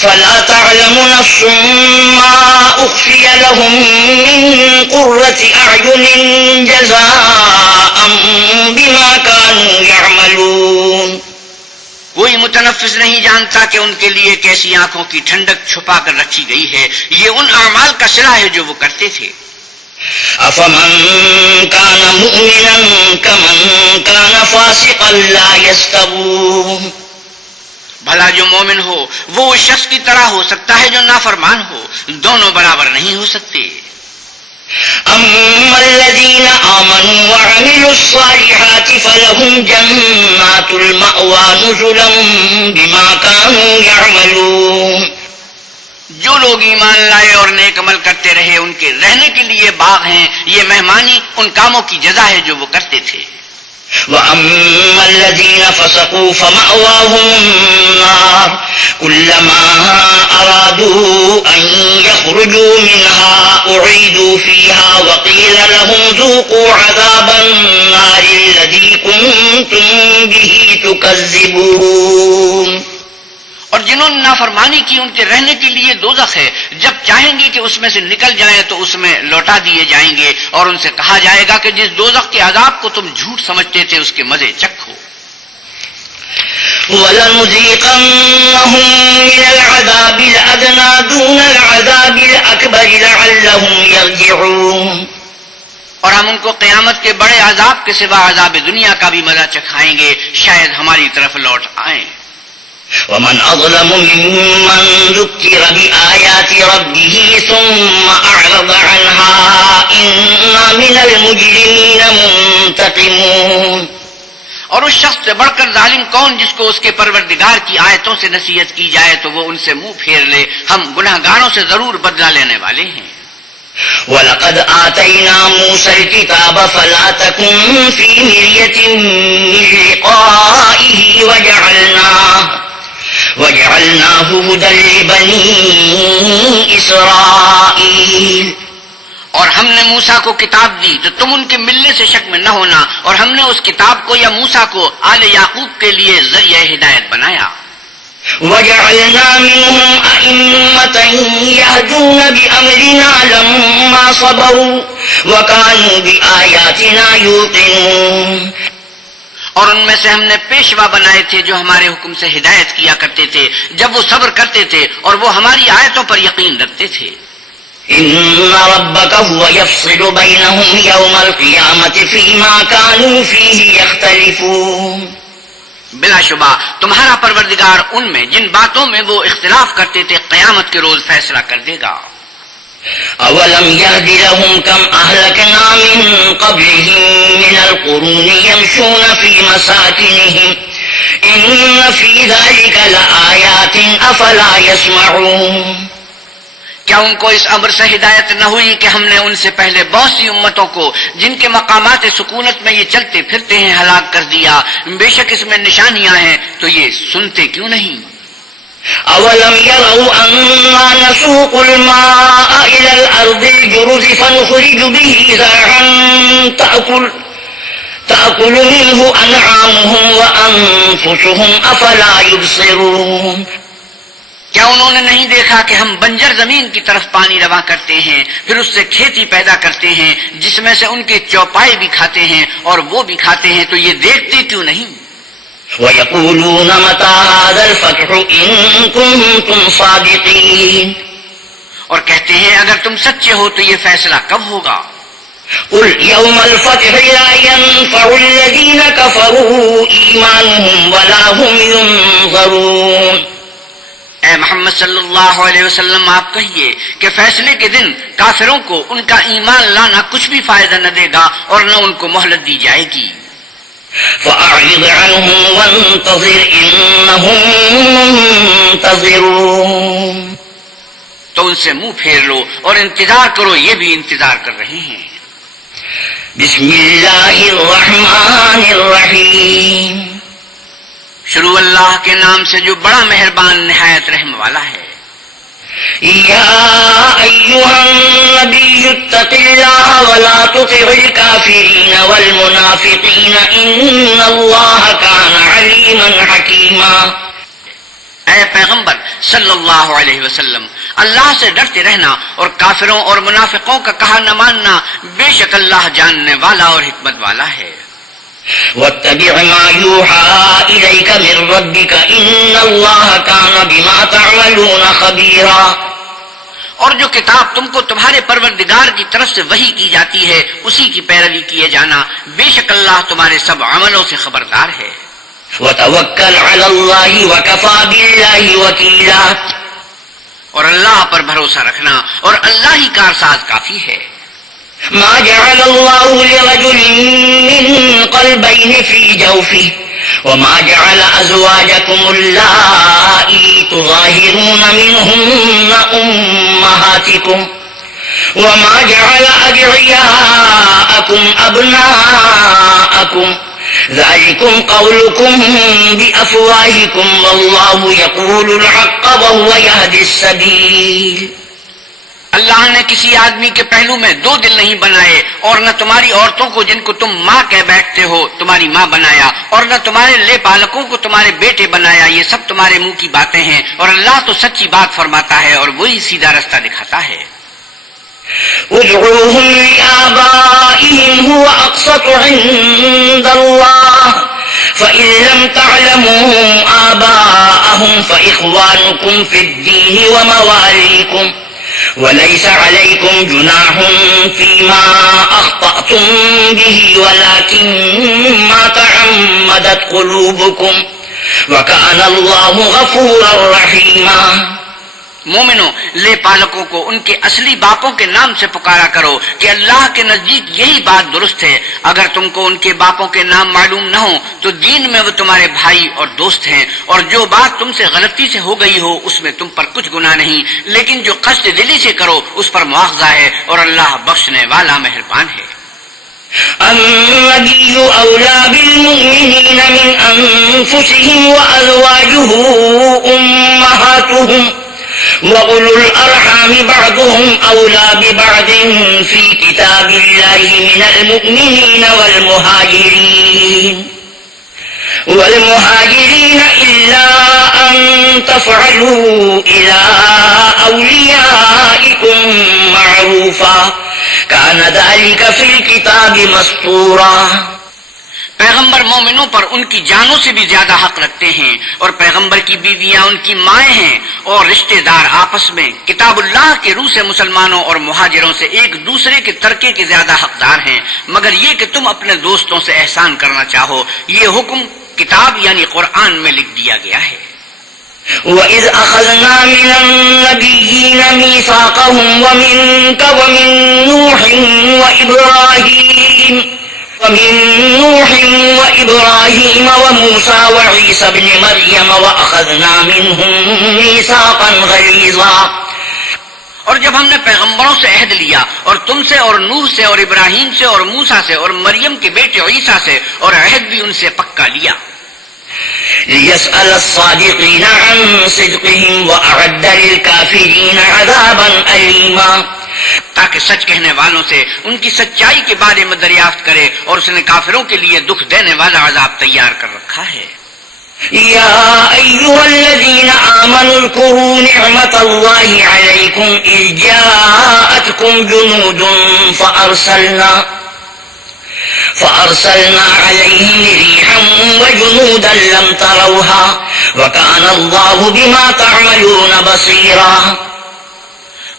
فلا تعلم نفس ما أخفي لهم من قرة أعين جزاء بما كانوا يعملون. کوئی متنفس نہیں جانتا کہ ان کے لیے کیسی آنکھوں کی ٹھنڈک چھپا کر رکھی گئی ہے، یہ ان اعمال کا صلہ ہے جو وہ کرتے تھے. أفمن كان مؤمنا كمن كان فاسقا لا يستوون. بھلا جو مومن ہو وہ اس شخص کی طرح ہو سکتا ہے جو نافرمان ہو، دونوں برابر نہیں ہو سکتے۔ أما الذين آمنوا وعملوا الصالحات فلهم جنات المأوى نزلا بما كانوا يعملون۔ جو لوگ ایمان لائے اور نیک عمل کرتے رہے ان کے رہنے کے لیے باغ ہیں، یہ مہمانی ان کاموں کی جزا ہے جو وہ کرتے تھے۔ وَأَمَّا الَّذِينَ فَسَقُوا فَمَأْوَاهُمُ النَّارُ كُلَّمَا أَرَادُوا أَن يَخْرُجُوا مِنْهَا أُعِيدُوا فِيهَا وَقِيلَ لَهُمْ ذُوقُوا عَذَابَ النَّارِ الَّذِي كُنتُمْ بِهِ تُكَذِّبُونَ۔ اور جنہوں نے نافرمانی کی ان کے رہنے کے لیے دوزخ ہے، جب چاہیں گے کہ اس میں سے نکل جائیں تو اس میں لوٹا دیے جائیں گے اور ان سے کہا جائے گا کہ جس دوزخ کے عذاب کو تم جھوٹ سمجھتے تھے اس کے مزے چکھو۔ وَلَنُذِيقَنَّهُم مِّنَ الْعَذَابِ الْأَدْنَىٰ دُونَ الْعَذَابِ الْأَكْبَرِ لَعَلَّهُمْ يَرْجِعُونَ۔ اور ہم ان کو قیامت کے بڑے عذاب کے سوا عذاب دنیا کا بھی مزہ چکھائیں گے، شاید ہماری طرف لوٹ آئیں۔ وَمَنْ أَظْلَمُ مِمَّنْ ذُكِّرَ بِآيَاتِ رَبِّهِ ثُمَّ أَعْرَضَ عَنْهَا إِنَّا مِنَ الْمُجْرِمِينَ مُنْتَقِمُونَ۔ اور اس شخص سے بڑھ کر ظالم کون جس کو اس کے پروردگار کی آیتوں سے نصیحت کی جائے تو وہ ان سے منہ پھیر لے، ہم گناہگاروں سے ضرور بدلہ لینے والے ہیں۔ وَلَقَدْ آتَيْنَا مُوسَى الْكِتَابَ فَلَا تَكُنْ فِي مِرْيَةٍ مِّن لِقَائِهِ وَجَعَلْنَاهُ هُدًى لِبَنِي إِسْرَائِيلَ۔ اور ہم نے موسیٰ کو کتاب دی تو تم ان کے ملنے سے شک میں نہ ہونا، اور ہم نے اس کتاب کو یا موسیٰ کو آل یعقوب کے لیے ذریعہ ہدایت بنایا۔ وَجَعَلْنَا مِنْهُمْ أَئِمَّةً يَهْدُونَ بِأَمْرِنَا لَمَّا صَبَرُوا وَكَانُوا بِآيَاتِنَا يُوقِنُونَ۔ اور ان میں سے ہم نے پیشوا بنائے تھے جو ہمارے حکم سے ہدایت کیا کرتے تھے جب وہ صبر کرتے تھے اور وہ ہماری آیتوں پر یقین رکھتے تھے۔ إِنَّ رَبَّكَ هُوَ يَفْصِلُ بَيْنَهُمْ يَوْمَ الْقِيَامَةِ فِيمَا كَانُوا فِيهِ يَخْتَلِفُونَ۔ بلا شبہ تمہارا پروردگار ان میں جن باتوں میں وہ اختلاف کرتے تھے قیامت کے روز فیصلہ کر دے گا۔ أَوَلَمْ يَهْدِ لَهُمْ كَمْ أَهْلَكْنَا مِن قَبْلِهِم مِّنَ الْقُرُونِ يَمْشُونَ فِي مَسَاكِنِهِمْ إِنَّ فِي ذَلِكَ لَآيَاتٍ أَفَلَا يَسْمَعُونَ۔ کیا ان کو اس امر سے ہدایت نہ ہوئی کہ ہم نے ان سے پہلے بہت سی امتوں کو جن کے مقامات سکونت میں یہ چلتے پھرتے ہیں ہلاک کر دیا؟ بے شک اس میں نشانیاں ہیں، تو یہ سنتے کیوں نہیں؟ أَوَلَمْ يَرَوْا أَنَّا نَسُوقُ الْمَاءَ إِلَى الْأَرْضِ الْجُرُزِ فَنُخْرِجُ بِهِ زَرْعًا تَأْكُلُ مِنْهُ أَنْعَامُهُمْ وَأَنفُسُهُمْ أَفَلَا يُبْصِرُونَ۔ کیا انہوں نے نہیں دیکھا کہ ہم بنجر زمین کی طرف پانی رواں کرتے ہیں، پھر اس سے کھیتی پیدا کرتے ہیں جس میں سے ان کے چوپائے بھی کھاتے ہیں اور وہ بھی کھاتے ہیں، تو یہ دیکھتے کیوں نہیں؟ وَيَقُولُونَ مَتَىٰ هَٰذَا الْفَتْحُ إِن كُنتُمْ صَادِقِينَ۔ اور کہتے ہیں اگر تم سچے ہو تو یہ فیصلہ کب ہوگا؟ قُلْ يَوْمَ الْفَتْحِ لَا يَنفَعُ الَّذِينَ كَفَرُوا إِيمَانُهُمْ وَلَا هُمْ يُنظَرُونَ۔ اے محمد صلی اللہ علیہ وسلم آپ کہیے کہ فیصلے کے دن کافروں کو ان کا ایمان لانا کچھ بھی فائدہ نہ دے گا اور نہ ان کو مہلت دی جائے گی۔ فَأَعْرِضْ عَنْهُمْ وَانتَظِرْ إِنَّهُمْ مُنتَظِرُونَ۔ تو ان سے منہ پھیر لو اور انتظار کرو، یہ بھی انتظار کر رہے ہیں۔ بسم اللہ الرحمن الرحیم۔ شروع اللہ کے نام سے جو بڑا مہربان نہایت رحم والا ہے۔ یا ایھا النبی اتق اللہ ولا تطع الکافرین والمنافقین ان اللہ کان علیما حکیما۔ اے پیغمبر صلی اللہ علیہ وسلم، اللہ سے ڈرتے رہنا اور کافروں اور منافقوں کا کہا نہ ماننا، بے شک اللہ جاننے والا اور حکمت والا ہے۔ واتبع ما يوحى إليك من ربك إن الله كان بما تعملون خبيرا۔ اور جو کتاب تم کو تمہارے پروردگار کی طرف سے وحی کی جاتی ہے اسی کی پیروی کیے جانا، بے شک اللہ تمہارے سب عملوں سے خبردار ہے۔ وتوکل علی اللہ وکفی باللہ وکیلا، اور اللہ پر بھروسہ رکھنا اور اللہ ہی کارساز کافی ہے۔ ما جعل اللہ لرجل من قلبین فی جوفہ وما جعل ازواجکم اللائی تظاہرون منہن امہاتکم وما جعل ادعیاءکم ابناءکم ذلكم قولكم بأفواهكم والله يقول الحق وهو يهدي السبيل۔ اللہ نے کسی آدمی کے پہلو میں دو دل نہیں بنائے، اور نہ تمہاری عورتوں کو جن کو تم ماں کہہ بیٹھتے ہو تمہاری ماں بنایا، اور نہ تمہارے لے پالکوں کو تمہارے بیٹے بنایا، یہ سب تمہارے منہ کی باتیں ہیں، اور اللہ تو سچی بات فرماتا ہے اور وہی سیدھا رستہ دکھاتا ہے۔ ادعوهم لآبائهم هو أقسط عند الله فإن لم تعلموا آباءهم فإخوانكم في الدين ومواليكم وليس عليكم جناح فيما أخطأتم به ولكن ما تعمدت قلوبكم وكان الله غفورا رحيما۔ مومنو، لے پالکوں کو ان کے اصلی باپوں کے نام سے پکارا کرو کہ اللہ کے نزدیک یہی بات درست ہے۔ اگر تم کو ان کے باپوں کے نام معلوم نہ ہو تو دین میں وہ تمہارے بھائی اور دوست ہیں، اور جو بات تم سے غلطی سے ہو گئی ہو اس میں تم پر کچھ گناہ نہیں، لیکن جو قصد دلی سے کرو اس پر مواخذہ ہے، اور اللہ بخشنے والا مہربان ہے۔ النبي أولى بالمؤمنين من أنفسهم وأزواجه أمهاتهم وأولو الأرحام بعضهم أولى ببعض في كتاب الله من المؤمنين والمهاجرين إلا أن تفعلوا إلى أوليائكم معروفا كان ذلك في الكتاب مسطورا۔ پیغمبر مومنوں پر ان کی جانوں سے بھی زیادہ حق رکھتے ہیں، اور پیغمبر کی بیویاں ان کی مائیں ہیں، اور رشتہ دار آپس میں کتاب اللہ کے روح سے مسلمانوں اور مہاجروں سے ایک دوسرے کے ترکے کے زیادہ حقدار ہیں، مگر یہ کہ تم اپنے دوستوں سے احسان کرنا چاہو۔ یہ حکم کتاب یعنی قرآن میں لکھ دیا گیا ہے۔ وَإِذْ أَخَذْنَا مِنَ النَّبِيِّينَ مِيثَاقَهُمْ وَمِنكَ وَمِن نُوحٍ وَإِبْرَاهِيمَ وَمُوسَى وَعِيسَى ابْنِ مَرْيَمَ وَأَخَذْنَا مِنْهُم مِّيثَاقًا غَلِيظًا۔ اور جب ہم نے پیغمبروں سے عہد لیا، اور تم سے اور نوح سے اور ابراہیم سے اور موسیٰ سے اور مریم کے بیٹے عیسیٰ سے، اور عہد بھی ان سے پکا لیا۔ لِيَسْأَلَ الصَّادِقِينَ عَن صِدْقِهِمْ وَأَعَدَّ لِلْكَافِرِينَ عَذَابًا أَلِيمًا، تاکہ سچ کہنے والوں سے ان کی سچائی کے بارے میں دریافت کرے، اور اس نے کافروں کے لیے دکھ دینے والا عذاب تیار کر رکھا ہے۔ یا ایھا الذین آمنوا اذکروا نعمت اللہ علیکم اذ جاءتکم جنود فأرسلنا علیہم ريحا وجنودا لم تروها وكان اللہ بما تعملون بصیرا۔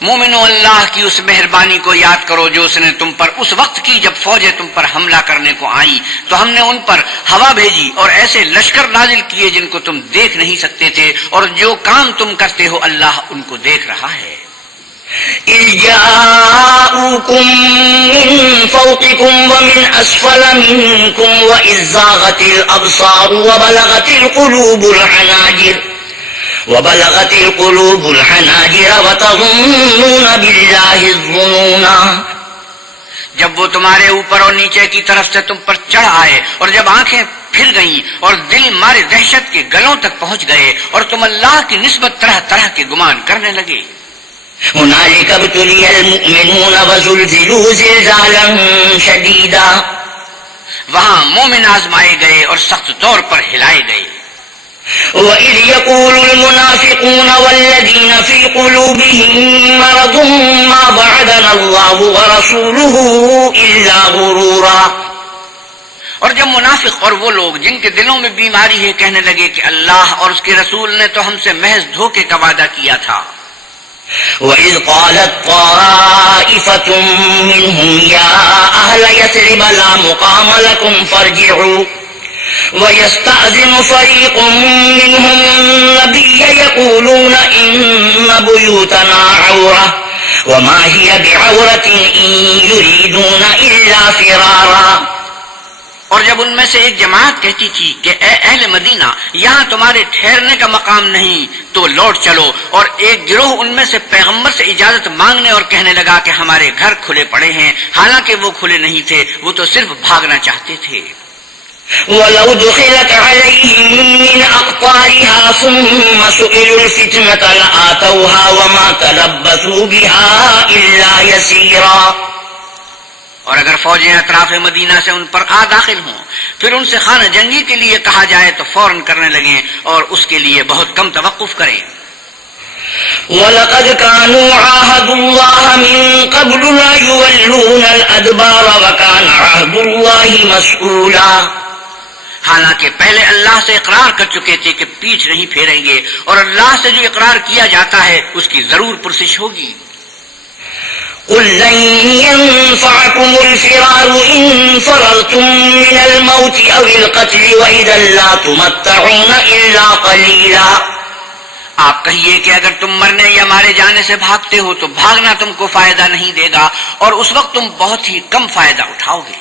مومنو، اللہ کی اس مہربانی کو یاد کرو جو اس نے تم پر اس وقت کی جب فوجیں تم پر حملہ کرنے کو آئیں، تو ہم نے ان پر ہوا بھیجی اور ایسے لشکر نازل کیے جن کو تم دیکھ نہیں سکتے تھے، اور جو کام تم کرتے ہو اللہ ان کو دیکھ رہا ہے۔ إذ جاءوكم من فوقكم ومن أسفل منكم وإذ زاغت الأبصار وبلغت القلوب الحناجر وتظنون بالله الظنونا۔ جب وہ تمہارے اوپر اور نیچے کی طرف سے تم پر چڑھ آئے، اور جب آنکھیں پھر گئیں اور دل مارے دہشت کے گلوں تک پہنچ گئے، اور تم اللہ کی نسبت طرح طرح کے گمان کرنے لگے۔ هنالك ابتلي المؤمنون وزلزلوا زلزالا شديدا، وہاں مومن آزمائے گئے اور سخت طور پر ہلائے گئے۔ وَإِذْ يَقُولُ الْمُنَافِقُونَ وَالَّذِينَ فِي قُلُوبِهِم مَّرَضٌ مَّا وَعَدَنَا اللَّهُ وَرَسُولُهُ إِلَّا غُرُورًا۔ اور جب منافق اور وہ لوگ جن کے دلوں میں بیماری ہے کہنے لگے کہ اللہ اور اس کے رسول نے تو ہم سے محض دھوکے کا وعدہ کیا تھا۔ وَإِذْ قَالَتْ طَائِفَةٌ مِّنْهُمْ يَا أَهْلَ يَثْرِبَ لَا مُقَامَ لَكُمْ فَارْجِعُوا وَيَسْتَأْذِنُ فَرِيقٌ مِّنْهُمُ النَّبِيَّ يَقُولُونَ إِنَّ بُيُوتَنَا عَوْرَةٌ وَمَا هِيَ بِعَوْرَةٍ إِن يُرِيدُونَ إِلَّا فِرَارًا۔ اور جب ان میں سے ایک جماعت کہتی تھی کہ اے اہل مدینہ، یہاں تمہارے ٹھہرنے کا مقام نہیں تو لوٹ چلو، اور ایک گروہ ان میں سے پیغمبر سے اجازت مانگنے اور کہنے لگا کہ ہمارے گھر کھلے پڑے ہیں، حالانکہ وہ کھلے نہیں تھے، وہ تو صرف بھاگنا چاہتے تھے۔ وَلَوْ دُخِلَتْ عَلَيْهِم مِّنْ أَقْطَارِهَا ثُمَّ سُئِلُوا الْفِتْنَةَ لَآتَوْهَا وَمَا تَلَبَّثُوا بِهَا إِلَّا يَسِيرًا۔ اور اگر فوجیں اطراف مدینہ سے ان پر آ داخل ہوں، پھر ان سے خانہ جنگی کے لیے کہا جائے تو فوراً کرنے لگیں، اور اس کے لیے بہت کم توقف کریں۔ وَلَقَدْ كَانُوا عَاهَدُوا اللَّهَ مِن قَبْلُ لَا يُوَلُّونَ الْأَدْبَارَ وَكَانَ عَهْدُ اللَّهِ مَسْئُولًا۔ حالانکہ پہلے اللہ سے اقرار کر چکے تھے کہ پیچھ نہیں پھیریں گے، اور اللہ سے جو اقرار کیا جاتا ہے اس کی ضرور پرسش ہوگی۔ قُل لَّن يَنفَعَكُمُ الْفِرَارُ إِن فَرَرْتُم مِّنَ الْمَوْتِ أَوِ الْقَتْلِ وَإِذًا لَّا تُمَتَّعُونَ إِلَّا قَلِيلًا۔ آپ کہیے کہ اگر تم مرنے یا مارے جانے سے بھاگتے ہو تو بھاگنا تم کو فائدہ نہیں دے گا، اور اس وقت تم بہت ہی کم فائدہ اٹھاؤ گے۔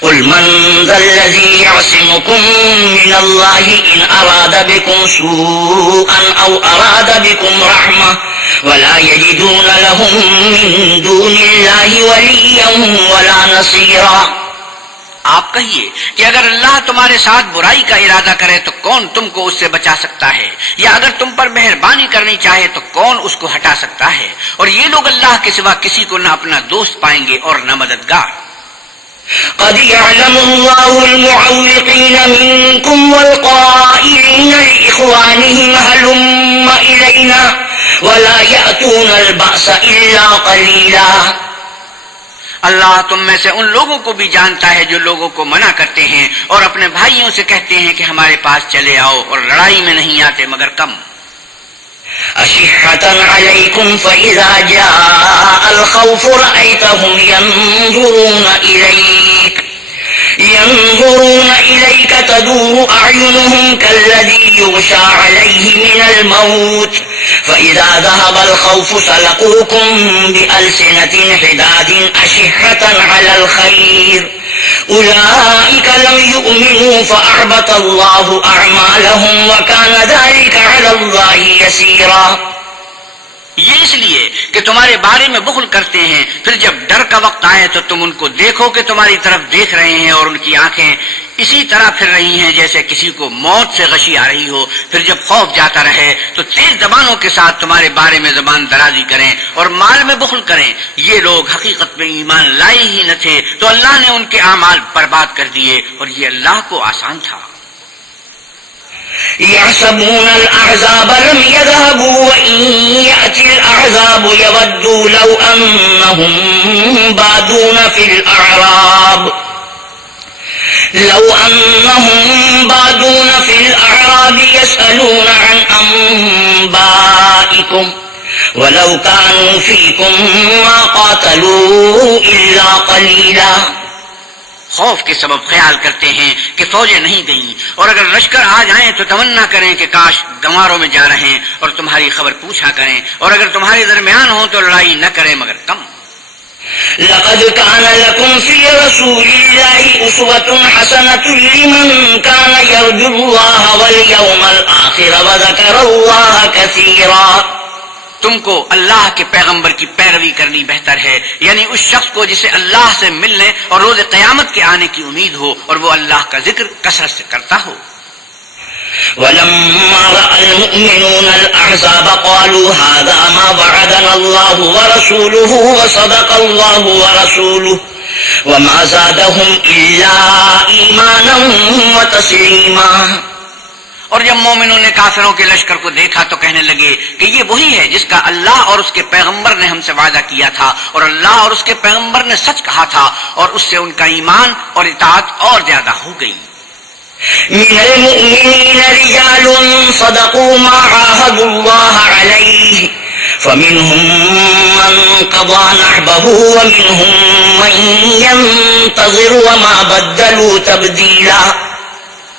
قُلْ مَنْ ذَا الَّذِي يَعْصِمُكُم مِّنَ اللَّهِ إِنْ أَرَادَ بِكُمْ سُوءًا أَوْ أَرَادَ بِكُمْ رَحْمَةً وَلَا يَجِدُونَ لَهُم مِّن دُونِ اللَّهِ وَلِيًّا وَلَا نَصِيرًا۔ آپ کہیے کہ اگر اللہ تمہارے ساتھ برائی کا ارادہ کرے تو کون تم کو اس سے بچا سکتا ہے، یا اگر تم پر مہربانی کرنی چاہے تو کون اس کو ہٹا سکتا ہے، اور یہ لوگ اللہ کے سوا کسی کو نہ اپنا دوست پائیں گے اور نہ مددگار۔ قد يعلم الله المعوقين منكم والقائلين لإخوانهم هلم إلينا ولا يأتون البأس إلا قليلا۔ اللہ تم میں سے ان لوگوں کو بھی جانتا ہے جو لوگوں کو منع کرتے ہیں اور اپنے بھائیوں سے کہتے ہیں کہ ہمارے پاس چلے آؤ، اور لڑائی میں نہیں آتے مگر کم۔ أشحة عليكم فإذا جاء الخوف رأيتهم ينظرون إليك تدور أعينهم كالذي يغشى عليه من الموت فإذا ذهب الخوف سلقوكم بألسنة حداد أشحة على الخير أولئك لم يؤمنوا فأحبط الله أعمالهم وكان ذلك على الله يسيرا۔ یہ اس لیے کہ تمہارے بارے میں بخل کرتے ہیں، پھر جب ڈر کا وقت آئے تو تم ان کو دیکھو کہ تمہاری طرف دیکھ رہے ہیں، اور ان کی آنکھیں اسی طرح پھر رہی ہیں جیسے کسی کو موت سے غشی آ رہی ہو۔ پھر جب خوف جاتا رہے تو تیز زبانوں کے ساتھ تمہارے بارے میں زبان درازی کریں اور مال میں بخل کریں۔ یہ لوگ حقیقت میں ایمان لائے ہی نہ تھے، تو اللہ نے ان کے اعمال برباد کر دیے، اور یہ اللہ کو آسان تھا۔ يحسبون الأحزاب لم يذهبوا وإن يأتي الأحزاب يودوا لو أنهم بادون في الأعراب يسألون عن أنبائكم ولو كانوا فيكم ما قاتلوا إلا قليلا۔ خوف کے سبب خیال کرتے ہیں کہ فوجیں نہیں گئیں، اور اگر لشکر آ جائیں تو تمنا کریں کہ کاش گنواروں میں جا رہے ہیں، اور تمہاری خبر پوچھا کریں، اور اگر تمہارے درمیان ہوں تو لڑائی نہ کریں مگر کم۔ لقد كان لكم في رسول الله أسوة حسنة لمن كان يرجو الله واليوم الآخر وذكر الله كثيرا۔ تم کو اللہ کے پیغمبر کی پیروی کرنی بہتر ہے، یعنی اس شخص کو جسے اللہ سے ملنے اور روز قیامت کے آنے کی امید ہو، اور وہ اللہ کا ذکر کثرت سے کرتا ہو۔ ولما رأى المؤمنون الأحزاب قالوا هذا ما وعدنا الله ورسوله وصدق الله ورسوله وما زادهم إلا إيمانا وتسليما۔ اور جب مومنوں نے کافروں کے لشکر کو دیکھا تو کہنے لگے کہ یہ وہی ہے جس کا اللہ اور اس کے پیغمبر نے ہم سے وعدہ کیا تھا، اور اللہ اور اس کے پیغمبر نے سچ کہا تھا، اور اس سے ان کا ایمان اور اطاعت اور زیادہ ہو گئی۔ من المؤمنين رجال صدقوا ما عاهدوا الله عليه فمنهم من قضى نحبه ومنهم من ينتظر وما بدلوا تبديلا۔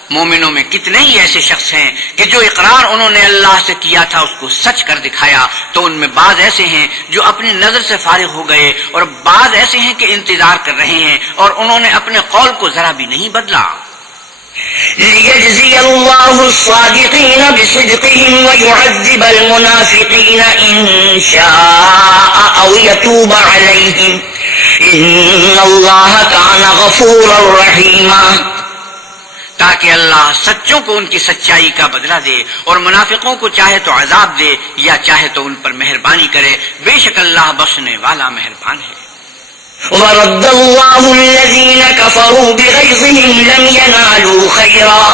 مومنوں میں کتنے ہی ایسے شخص ہیں کہ جو اقرار انہوں نے اللہ سے کیا تھا اس کو سچ کر دکھایا، تو ان میں بعض ایسے ہیں جو اپنی نظر سے فارغ ہو گئے اور بعض ایسے ہیں کہ انتظار کر رہے ہیں اور انہوں نے اپنے قول کو ذرا بھی نہیں بدلا۔ لِيَجْزِيَ اللَّهُ الصَّادِقِينَ بِصِدْقِهِمْ وَيُعَذِّبَ الْمُنَافِقِينَ إِن شَاءَ أَوْ يَتُوبَ عَلَيْهِمْ إِنَّ اللَّهَ كَانَ غَفُورًا رَّحِيمًا، تاکہ اللہ سچوں کو ان کی سچائی کا بدلہ دے اور منافقوں کو چاہے تو عذاب دے یا چاہے تو ان پر مہربانی کرے، بے شک اللہ بخشنے والا مہربان ہے۔ وَرَدَّ اللَّهُ الَّذِينَ كَفَرُوا بِغَيْظِهِمْ لَمْ يَنَالُوا خَيْرًا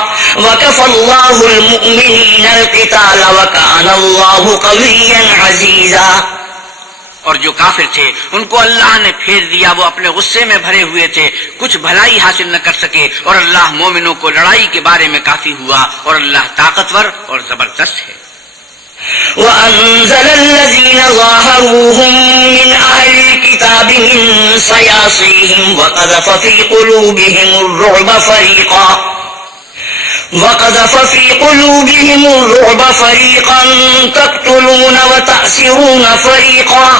وَكَفَى اللَّهُ الْمُؤْمِنِينَ الْقِتَالَ وَكَانَ اللَّهُ قَوِيًّا عَزِيزًا، اور جو کافر تھے ان کو اللہ نے پھیر دیا، وہ اپنے غصے میں بھرے ہوئے تھے، کچھ بھلائی حاصل نہ کر سکے، اور اللہ مومنوں کو لڑائی کے بارے میں کافی ہوا، اور اللہ طاقتور اور زبردست ہے۔ وَأَنزَلَ الَّذِينَ ظَاهَرُوهُم مِّنْ أَهْلِ الْكِتَابِ مِن صَيَاصِيهِمْ وَقَذَفَ فِي قُلُوبِهِمُ الرُّعْبَ فَرِيقًا تَقْتُلُونَ وَتَأْسِرُونَ فَرِيقًا،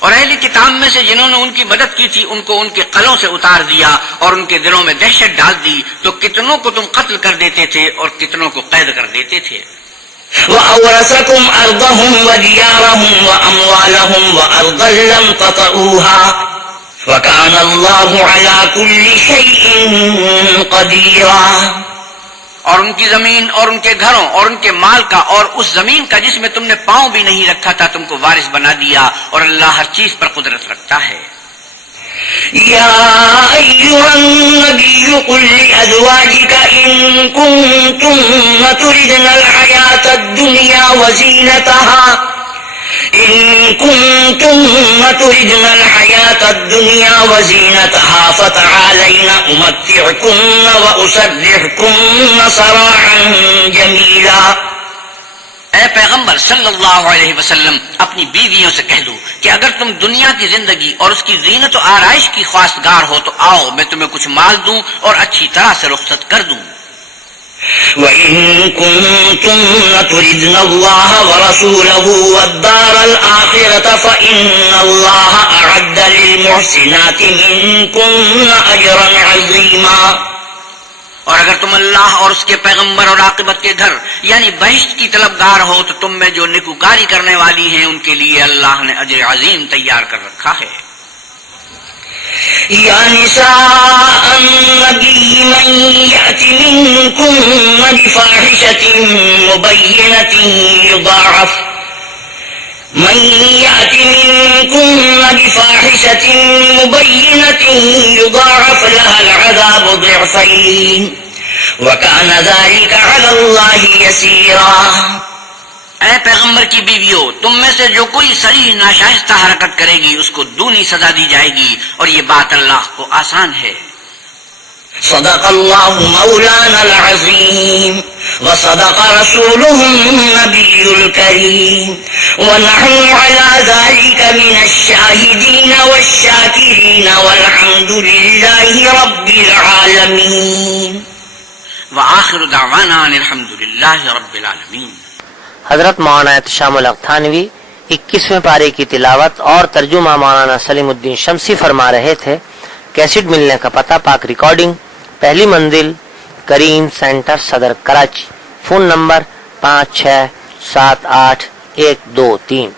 اور اہل کتاب میں سے جنہوں نے ان کی مدد کی تھی ان کو ان کے قلوں سے اتار دیا اور ان کے دلوں میں دہشت ڈال دی، تو کتنوں کو تم قتل کر دیتے تھے اور کتنوں کو قید کر دیتے تھے۔ وَأَوْرَثَكُمْ أَرْضَهُمْ وَدِيَارَهُمْ وَأَمْوَالَهُمْ وَأَرْضًا لَّمْ تَطَئُوهَا وَكَانَ اللَّهُ عَلَىٰ كُلِّ شَيْءٍ قَدِيرًا، اور ان کی زمین اور ان کے گھروں اور ان کے مال کا اور اس زمین کا جس میں تم نے پاؤں بھی نہیں رکھا تھا تم کو وارث بنا دیا، اور اللہ ہر چیز پر قدرت رکھتا ہے۔ يا أيها النبي قل لأزواجك إن كنتن تردن الحياة الدنيا وزينتها فتعالين أمتعكن وأسرحكن سراحا جميلا۔ اے پیغمبر صلی اللہ علیہ وسلم اپنی بیویوں سے کہہ دو کہ اگر تم دنیا کی زندگی اور اس کی زینت و آرائش کی خواستگار ہو تو آؤ میں تمہیں کچھ مال دوں اور اچھی طرح سے رخصت کر دوں۔ وَإِن كُنتُنَّ تُرِدْنَ اللَّهَ وَرَسُولَهُ وَالدَّارَ الْآخِرَةَ فَإِنَّ اللَّهَ أَعَدَّ لِلْمُحْسِنَاتِ مِنكُنَّ أَجْرًا عَظِيمًا، اور اگر تم اللہ اور اس کے پیغمبر اور عاقبت کے گھر یعنی بہشت کی طلبگار ہو تو تم میں جو نیکوکاری کرنے والی ہیں ان کے لیے اللہ نے اجر عظیم تیار کر رکھا ہے۔ یا نساء النبی من یأت منکن بفاحشة مبینة يضاعف لها العذاب ضعفين وكان ذلك على الله يسيرا۔ اے پیغمبر کی بیویوں تم میں سے جو کوئی صریح ناشائستہ حرکت کرے گی اس کو دونی سزا دی جائے گی اور یہ بات اللہ کو آسان ہے۔ صدق اللہ مولانا العظیم وصدق رسوله النبی الکریم ونحن على ذلك من الشاہدین والشاکرین والحمد للہ رب العالمین وآخر دعوانا ان الحمد للہ رب العالمین۔ حضرت مولانا احتشام الحق تھانوی 21ویں پارے کی تلاوت اور ترجمہ مولانا سلیم الدین شمسی فرما رہے تھے۔ کیسٹ ملنے کا پتہ پاک ریکارڈنگ، پہلی منزل، کریم سینٹر، صدر کراچی۔ Phone number 5678 123